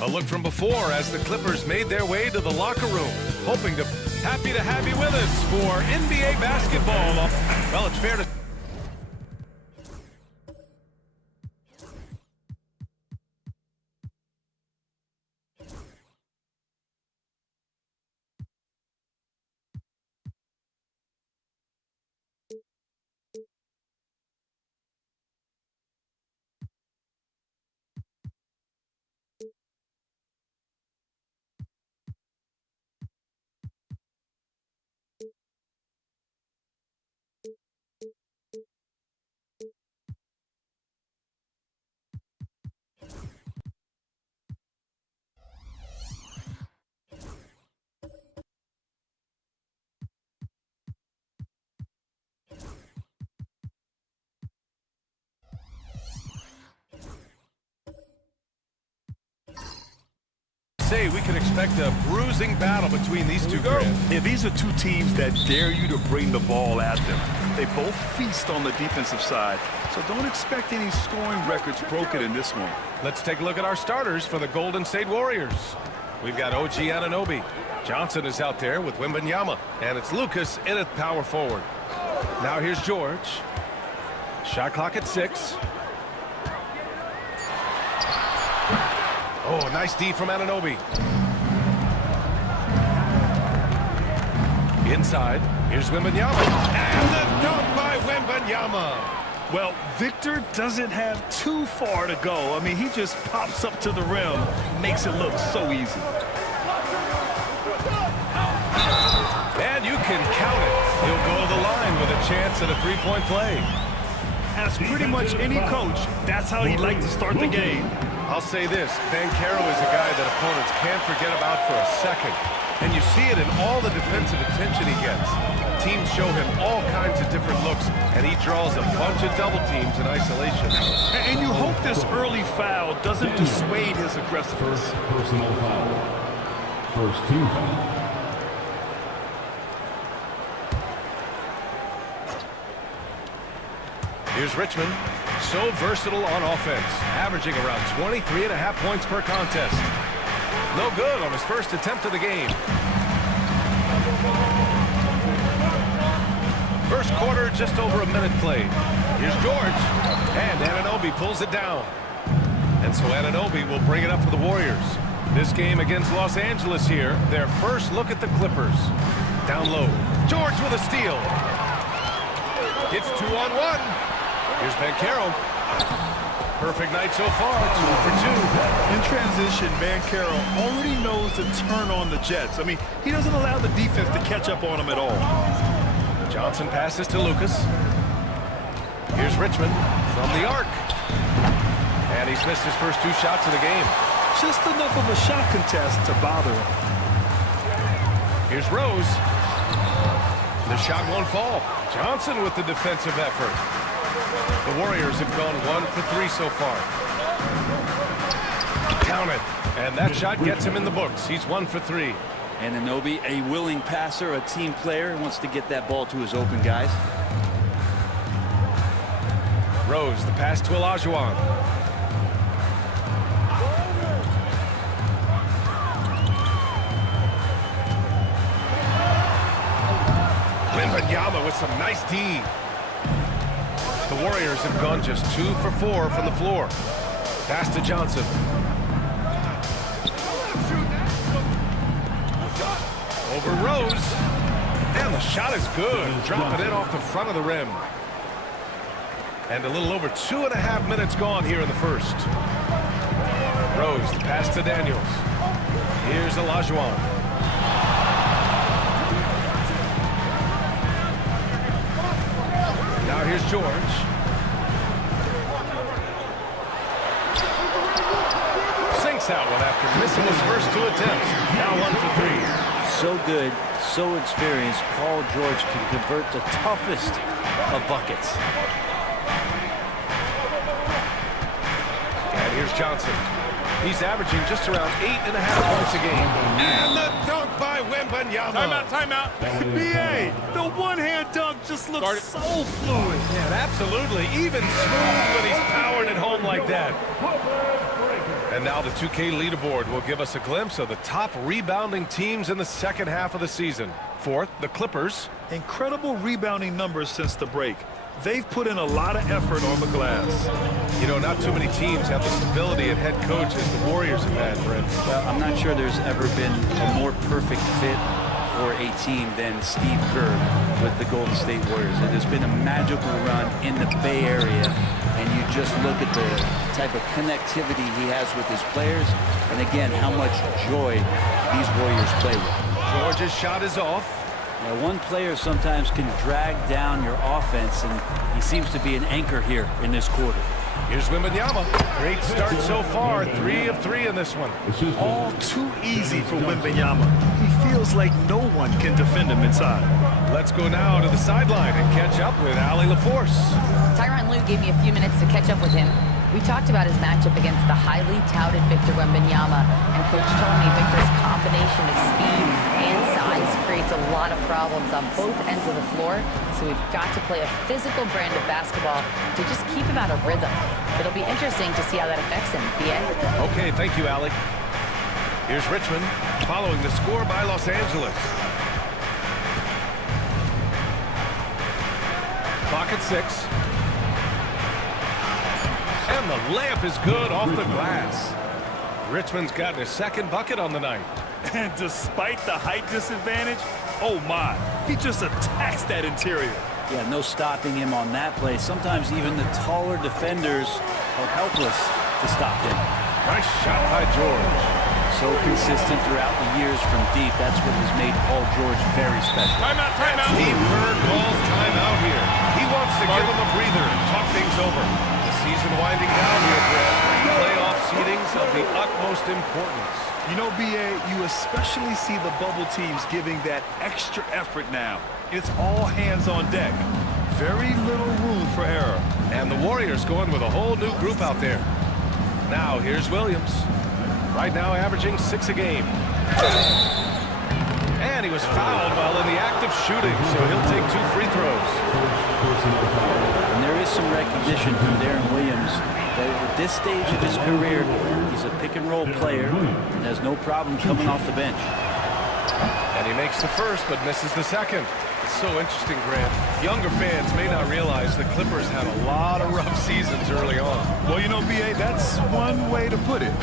A look from before as the Clippers made their way to the locker room, happy to have you with us for NBA basketball. Well, it's fair to say we can expect a bruising battle between these two groups. Yeah, these are two teams that dare you to bring the ball at them. They both feast on the defensive side, so don't expect any scoring records broken in this one. Let's take a look at our starters for the Golden State Warriors. We've got OG Anunoby. Johnson is out there with Wembanyama, and it's Lucas in at power forward. Now here's George. Shot clock at 6. Oh, nice D from Anunoby. Inside, here's Wembanyama. And the dunk by Wembanyama. Well, Victor doesn't have too far to go. I mean, he just pops up to the rim, makes it look so easy. And you can count it. He'll go to the line with a chance at a three-point play. As pretty much any coach, that's how he'd like to start the game. I'll say this, Banchero is a guy that opponents can't forget about for a second. And you see it in all the defensive attention he gets. Teams show him all kinds of different looks, and he draws a bunch of double teams in isolation. And you hope this early foul doesn't dissuade his aggressiveness. First personal foul. First team foul. Here's Richmond, so versatile on offense, averaging around 23.5 points per contest. No good on his first attempt of the game. First quarter, just over a minute played. Here's George, and Anunoby pulls it down. And so Anunoby will bring it up for the Warriors. This game against Los Angeles here, their first look at the Clippers. Down low, George with a steal. It's 2-on-1. Here's Banchero. Perfect night so far, 2 for 2. In transition, Banchero already knows to turn on the Jets. I mean, he doesn't allow the defense to catch up on him at all. Johnson passes to Lucas. Here's Richmond from the arc. And he's missed his first 2 shots of the game. Just enough of a shot contest to bother him. Here's Rose. The shot won't fall. Johnson with the defensive effort. The Warriors have gone 1 for 3 so far. Count it. And that shot gets him in the books. He's 1 for 3. Anunoby, a willing passer, a team player, wants to get that ball to his open guys. Rose, the pass to Olajuwon. Wembanyama with some nice D. The Warriors have gone just 2 for 4 from the floor. Pass to Johnson. Over Rose. And the shot is good. Drop it in off the front of the rim. And a little over 2.5 minutes gone here in the first. Rose, the pass to Daniels. Here's Olajuwon. Now here's George. Sinks that one after missing his first 2 attempts. Now 1 for 3. So good, so experienced, Paul George can convert the toughest of buckets. And here's Johnson. He's averaging just around 8.5 points a game. And the dunk by Wembanyama. Timeout. B.A., the one-hand dunk just looks so fluid. Yeah, absolutely. Even smooth when he's powering it home like that. And now the 2K leaderboard will give us a glimpse of the top rebounding teams in the second half of the season. Fourth, the Clippers. Incredible rebounding numbers since the break. They've put in a lot of effort on the glass. You know, not too many teams have the stability at head coach as the Warriors have had, Brent. Well, I'm not sure there's ever been a more perfect fit for a team than Steve Kerr with the Golden State Warriors. It has been a magical run in the Bay Area, and you just look at the type of connectivity he has with his players, and again, how much joy these Warriors play with. George's shot is off. Now, one player sometimes can drag down your offense, and he seems to be an anchor here in this quarter. Here's Wembanyama. Great start so far. 3 of 3 in this one. All too easy for Wembanyama. He feels like no one can defend him inside. Let's go now to the sideline and catch up with Allie LaForce. Tyronn Lue gave me a few minutes to catch up with him. We talked about his matchup against the highly touted Victor Wembanyama, and Coach told me Victor's combination of speed and size creates a lot of problems on both ends of the floor, so we've got to play a physical brand of basketball to just keep him out of rhythm. It'll be interesting to see how that affects him, B.A. Okay, thank you, Allie. Here's Richmond following the score by Los Angeles. Clock at 6. And the layup is good off the glass. Richmond's gotten his second bucket on the night. And despite the height disadvantage, oh my, he just attacks that interior. Yeah, no stopping him on that play. Sometimes even the taller defenders are helpless to stop him. Nice shot by George. So consistent throughout the years from deep. That's what has made Paul George very special. Timeout, timeout. Steve Kerr calls timeout here. He wants to give him a breather and talk things over. The season winding down here, Brad. Playoff seedings of the utmost importance. You know, BA, you especially see the bubble teams giving that extra effort now. It's all hands on deck. Very little room for error. And the Warriors going with a whole new group out there. Now, here's Williams. Right now averaging 6 a game. And he was fouled while in the act of shooting, so he'll take 2 free throws. And there is some recognition from Darren Williams that at this stage of his career, he's a pick-and-roll player and has no problem coming off the bench. And he makes the first, but misses the second. It's so interesting, Grant. Younger fans may not realize the Clippers had a lot of rough seasons early on. Well, you know, BA, that's one way to put it.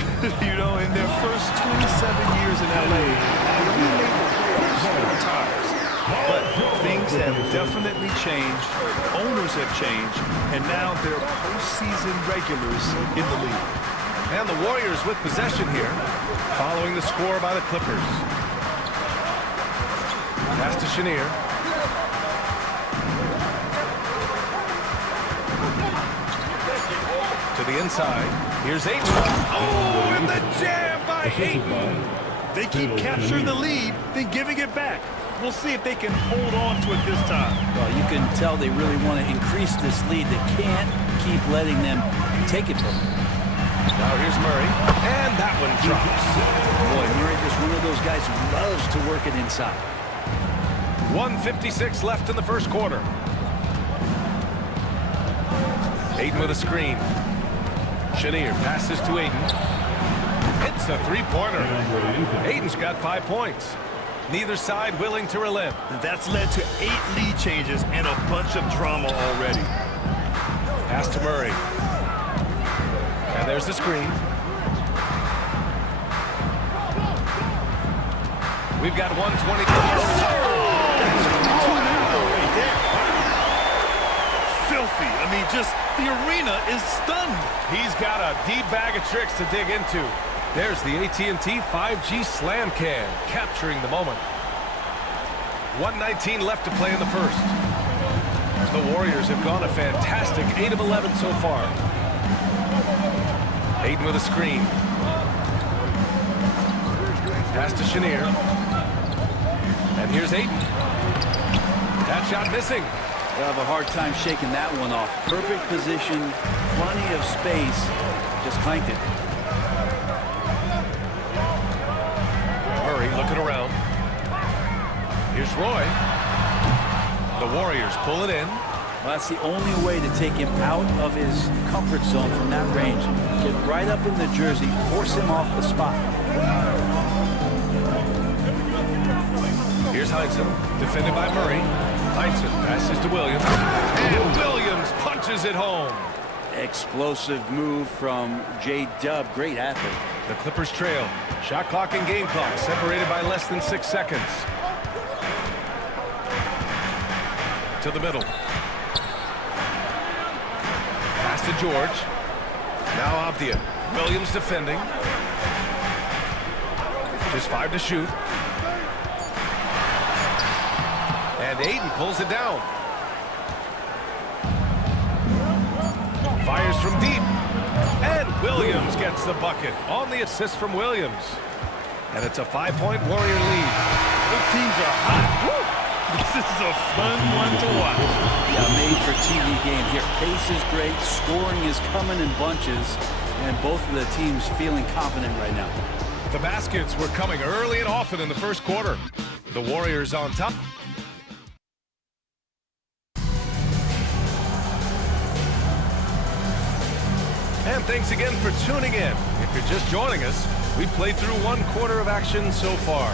You know, in their first 27 years in LA, they only made the playoffs 4 times. But things have definitely changed. Owners have changed. And now they're postseason regulars in the league. And the Warriors with possession here, following the score by the Clippers. Pass to Chenier. To the inside. Here's Ayton. Oh, and the jam by Ayton. They keep capturing the lead, then giving it back. We'll see if they can hold on to it this time. Well, you can tell they really want to increase this lead. They can't keep letting them take it from them. Now here's Murray. And that one drops. Boy, Murray just one of those guys who loves to work it inside. 1:56 left in the first quarter. Ayton with a screen. Chenier passes to Ayton. Hits a three-pointer. Ayton's got 5 points. Neither side willing to relent. That's led to 8 lead changes and a bunch of drama already. Pass to Murray. And there's the screen. We've got 120. Filthy. I mean, just the arena is stunned. He's got a deep bag of tricks to dig into. There's the AT&T 5G Slam Can, capturing the moment. 1:19 left to play in the first. The Warriors have gone a fantastic 8 of 11 so far. Ayton with a screen. Pass to Chenier. And here's Ayton. That shot missing. They'll have a hard time shaking that one off. Perfect position, plenty of space, just clanked it. Murray looking around. Here's Roy. The Warriors pull it in. Well, that's the only way to take him out of his comfort zone from that range. Get right up in the jersey, force him off the spot. Here's Heinsohn, defended by Murray. Heinsohn passes to Williams. And Williams punches it home. Explosive move from J-Dub. Great athlete. The Clippers trail. Shot clock and game clock separated by less than 6 seconds. To the middle. Pass to George. Now Avdia. Williams defending. Just 5 to shoot. And Ayton pulls it down. Fires from deep. And Williams gets the bucket on the assist from Williams. And it's a 5-point Warrior lead. Both teams are hot. Woo! This is a fun one to watch. Yeah, made for TV game here. Pace is great. Scoring is coming in bunches. And both of the teams feeling confident right now. The baskets were coming early and often in the first quarter. The Warriors on top. And thanks again for tuning in. If you're just joining us, we've played through 1 quarter of action so far.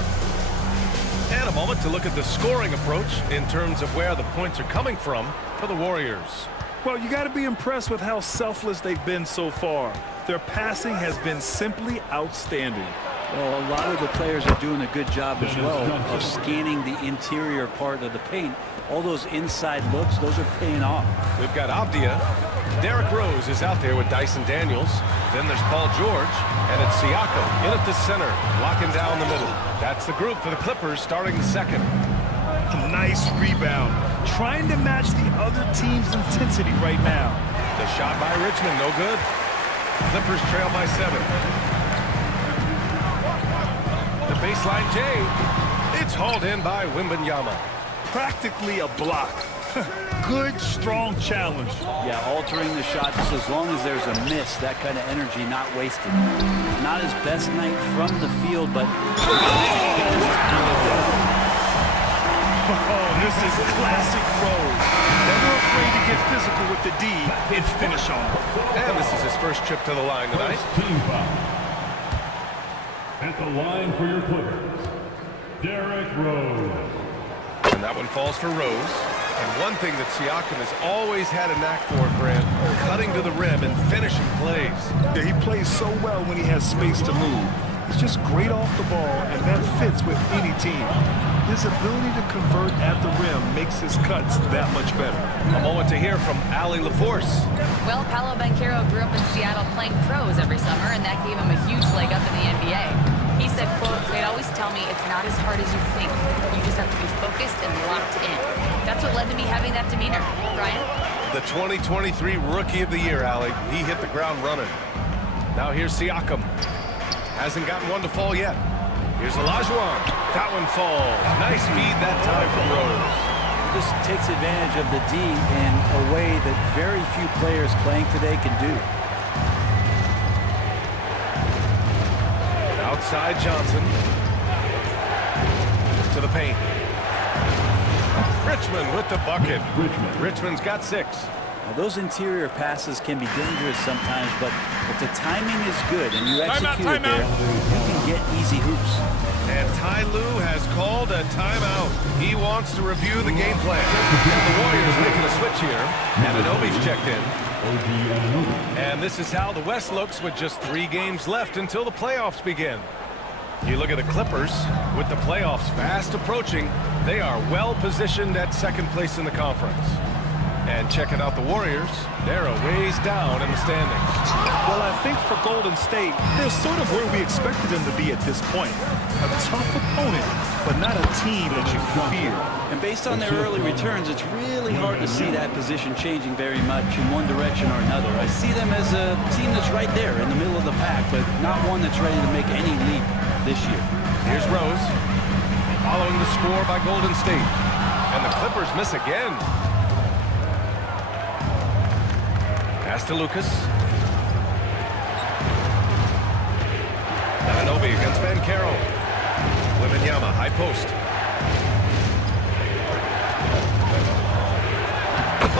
And a moment to look at the scoring approach in terms of where the points are coming from for the Warriors. Well, you got to be impressed with how selfless they've been so far. Their passing has been simply outstanding. Well, a lot of the players are doing a good job as well of scanning the interior part of the paint. All those inside looks, those are paying off. We've got Avdia. Derrick Rose is out there with Dyson Daniels. Then there's Paul George. And it's Siakam in at the center, locking down the middle. That's the group for the Clippers starting the second. A nice rebound. Trying to match the other team's intensity right now. The shot by Richmond, no good. Clippers trail by 7. the baseline J. It's hauled in by Wembanyama. Practically a block. Good, strong challenge. Yeah, altering the shot just as long as there's a miss, that kind of energy not wasted. Not his best night from the field, but... Oh, this is classic Rose. Never afraid to get physical with the D and finish on it. And this is his first trip to the line tonight. Team foul. At the line for your Clippers, Derrick Rose. And that one falls for Rose. And one thing that Siakam has always had a knack for, Grant, cutting to the rim and finishing plays. Yeah, he plays so well when he has space to move. He's just great off the ball, and that fits with any team. His ability to convert at the rim makes his cuts that much better. A moment to hear from Allie LaForce. Well, Paolo Banchero grew up in Seattle playing pros every summer, and that gave him a huge leg up in the NBA. He said, quote, "They'd always tell me it's not as hard as you think. You just have to be focused and locked in." That's what led to me having that demeanor. Brian? The 2023 Rookie of the Year, Allie. He hit the ground running. Now here's Siakam. Hasn't gotten one to fall yet. Here's Olajuwon. That one falls. Nice feed that time from Rose. Just takes advantage of the D in a way that very few players playing today can do. Outside Johnson. To the paint. Richmond with the bucket. Richmond's got 6. Now, those interior passes can be dangerous sometimes, but if the timing is good and you execute it there, you can get easy hoops. And Ty Lue has called a timeout. He wants to review the game plan. The Warriors making a switch here. Anunoby's checked in. And this is how the West looks with just 3 games left until the playoffs begin. You look at the Clippers with the playoffs fast approaching. They are well positioned at second place in the conference. And checking out the Warriors, they're a ways down in the standings. Well, I think for Golden State, they're sort of where we expected them to be at this point. A tough opponent, but not a team that you fear. And based on their early returns, it's really hard to see that position changing very much in one direction or another. I see them as a team that's right there in the middle of the pack, but not one that's ready to make any leap this year. Here's Rose, following the score by Golden State. And the Clippers miss again. Pass to Lucas. Anunoby against Banchero. Wembanyama, high post.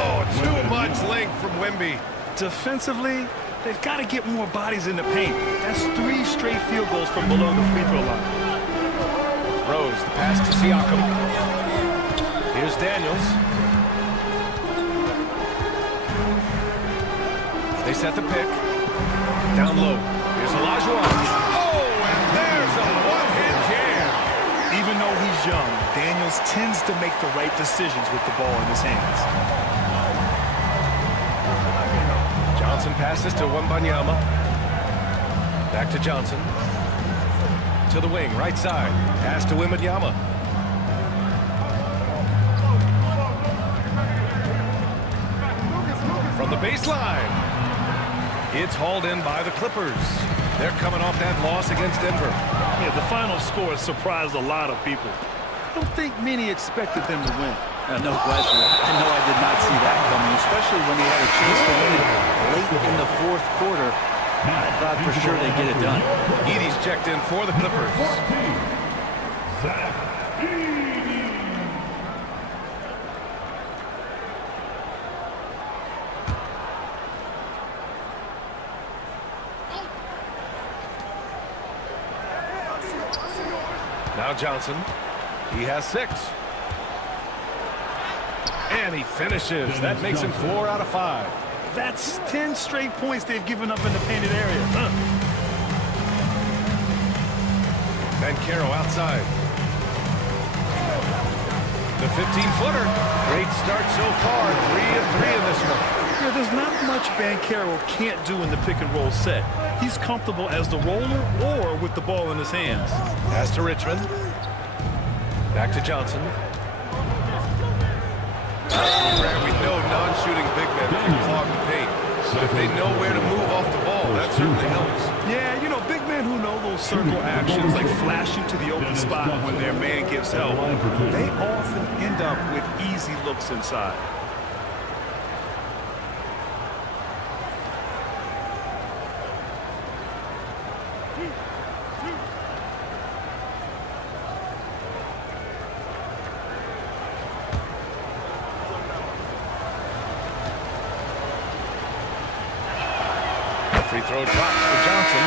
Oh, too much length from Wemby. Defensively, they've got to get more bodies in the paint. That's 3 straight field goals from below the free throw line. Rose, the pass to Siakam. Here's Daniels. They set the pick. Down low. Here's Olajuwon. Oh, and there's a one-hit jam. Even though he's young, Daniels tends to make the right decisions with the ball in his hands. Johnson passes to Wembanyama. Back to Johnson. To the wing, right side. Pass to Wembanyama. From the baseline. It's hauled in by the Clippers. They're coming off that loss against Denver. Yeah, the final score surprised a lot of people. I don't think many expected them to win. No question. I know I did not see that coming, especially when they had a chance to win it late in the 4th quarter. I thought for sure they'd get it done. Edey's checked in for the Clippers. Now Johnson. He has 6. And he finishes. That makes him 4 out of 5. That's 10 straight points they've given up in the painted area. Banchero outside. The 15-footer. Great start so far. 3 of 3 in this one. Yeah, there's not much Banchero can't do in the pick-and-roll set. He's comfortable as the roller or with the ball in his hands. Pass to Richmond. Back to Johnson. We know non-shooting big men can clog the paint. But if they know where to move off the ball, that certainly helps. Yeah, you know, big men men who know those circle actions, like flashing to the open spot when their man gives help, they often end up with easy looks inside. Free throw drops for Johnson.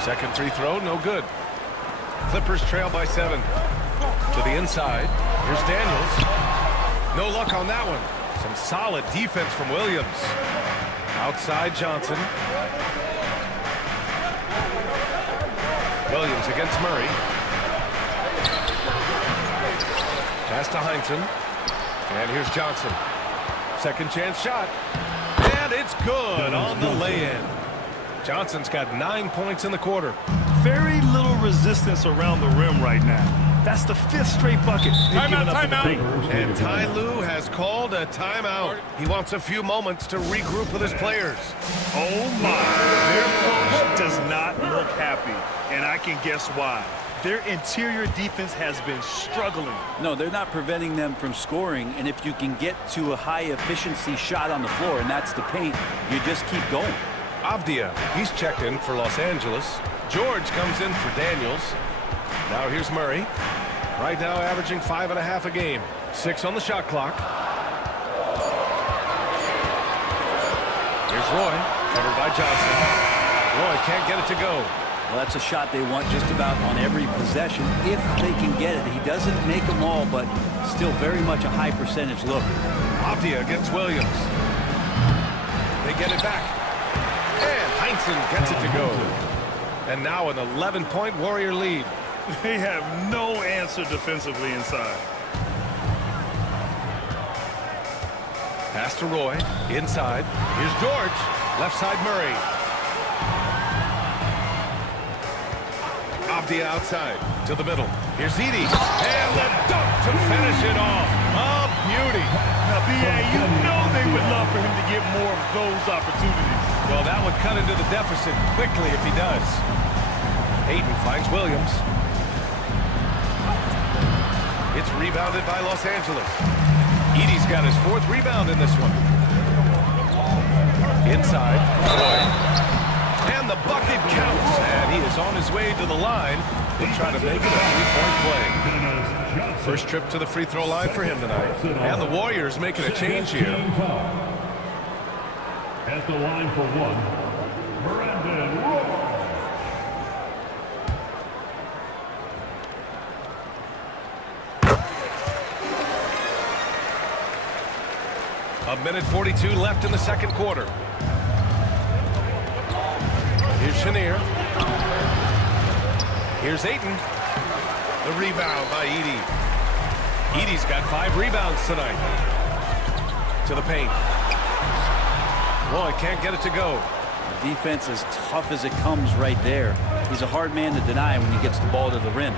Second free throw, no good. Clippers trail by 7. To the inside. Here's Daniels. No luck on that one. Some solid defense from Williams. Outside Johnson. Williams against Murray. Pass to Heinsohn. And here's Johnson. Second chance shot. And it's good on the lay-in. Johnson's got 9 points in the quarter. Very little resistance around the rim right now. That's the 5th straight bucket. Timeout. And Ty Lue has called a timeout. He wants a few moments to regroup with his players. Oh my, their coach does not look happy, and I can guess why. Their interior defense has been struggling. No, they're not preventing them from scoring, and if you can get to a high-efficiency shot on the floor, and that's the paint, you just keep going. Avdia, he's checked in for Los Angeles. George comes in for Daniels. Now here's Murray. Right now averaging 5.5 a game. 6 on the shot clock. Here's Roy, covered by Johnson. Roy can't get it to go. Well, that's a shot they want just about on every possession if they can get it. He doesn't make them all, but still very much a high percentage look. Avdia against Williams. They get it back. And Heinsohn gets it to go. And now an 11-point Warrior lead. They have no answer defensively inside. Pass to Roy. Inside. Here's George. Left side Murray. Avdia outside to the middle. Here's Edey. And the dunk to finish it off. A beauty. Now, B.A., you know they would love for him to get more of those opportunities. Well, that would cut into the deficit quickly if he does. Ayton finds Williams. It's rebounded by Los Angeles. Edey's got his 4th rebound in this one. Inside. Roy. And the bucket counts. And he is on his way to the line to try to make it a 3-point play. First trip to the free throw line for him tonight. And the Warriors making a change here. At the line for 1, Brandon Roy. A minute 42 left in the second quarter. Here's Chenier. Here's Ayton. The rebound by Edey. Edey's got 5 rebounds tonight. To the paint. Roy can't get it to go. The defense as tough as it comes right there. He's a hard man to deny when he gets the ball to the rim.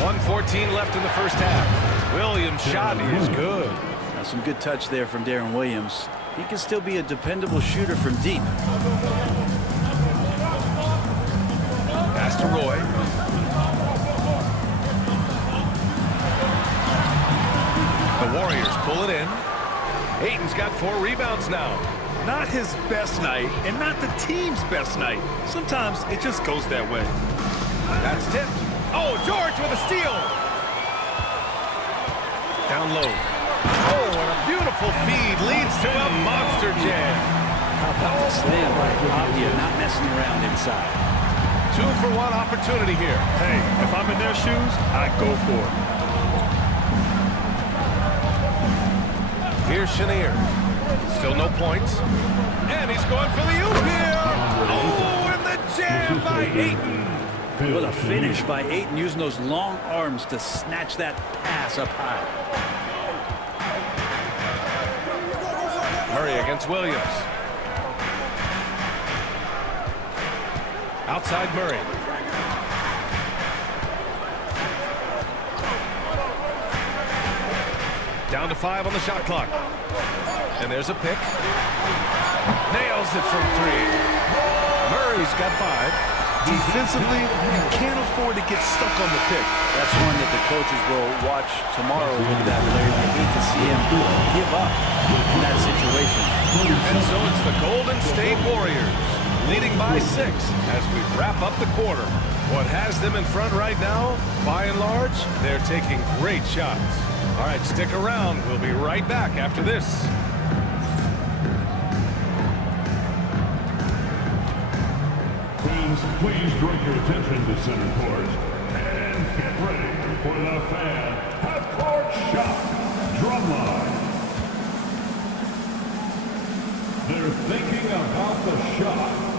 .114 left in the first half. Williams' shot is good. Now some good touch there from Deron Williams. He can still be a dependable shooter from deep. Pass to Roy. The Warriors pull it in. Ayton's got 4 rebounds now. Not his best night, and not the team's best night. Sometimes it just goes that way. That's tipped. Oh, George with a steal. Down low. Oh, and a beautiful feed leads to a monster jam. How about the slam by Avdia, not messing around inside. 2-for-1 opportunity here. Hey, if I'm in their shoes, I'd go for it. Here's Chenier. Still no points. And he's going for the oop here. Oh, and the jam by Ayton. What a finish by Ayton, using those long arms to snatch that pass up high. Murray against Williams. Outside Murray. Down to 5 on the shot clock. And there's a pick. Nails it from 3. Murray's got 5. Defensively, you can't afford to get stuck on the pick. That's one that the coaches will watch tomorrow with that player. You hate to see him give up in that situation. And so it's the Golden State Warriors leading by 6 as we wrap up the quarter. What has them in front right now, by and large, they're taking great shots. All right, stick around. We'll be right back after this. Friends, please direct your attention to center court and get ready for the fan half-court shot drumline. They're thinking about the shot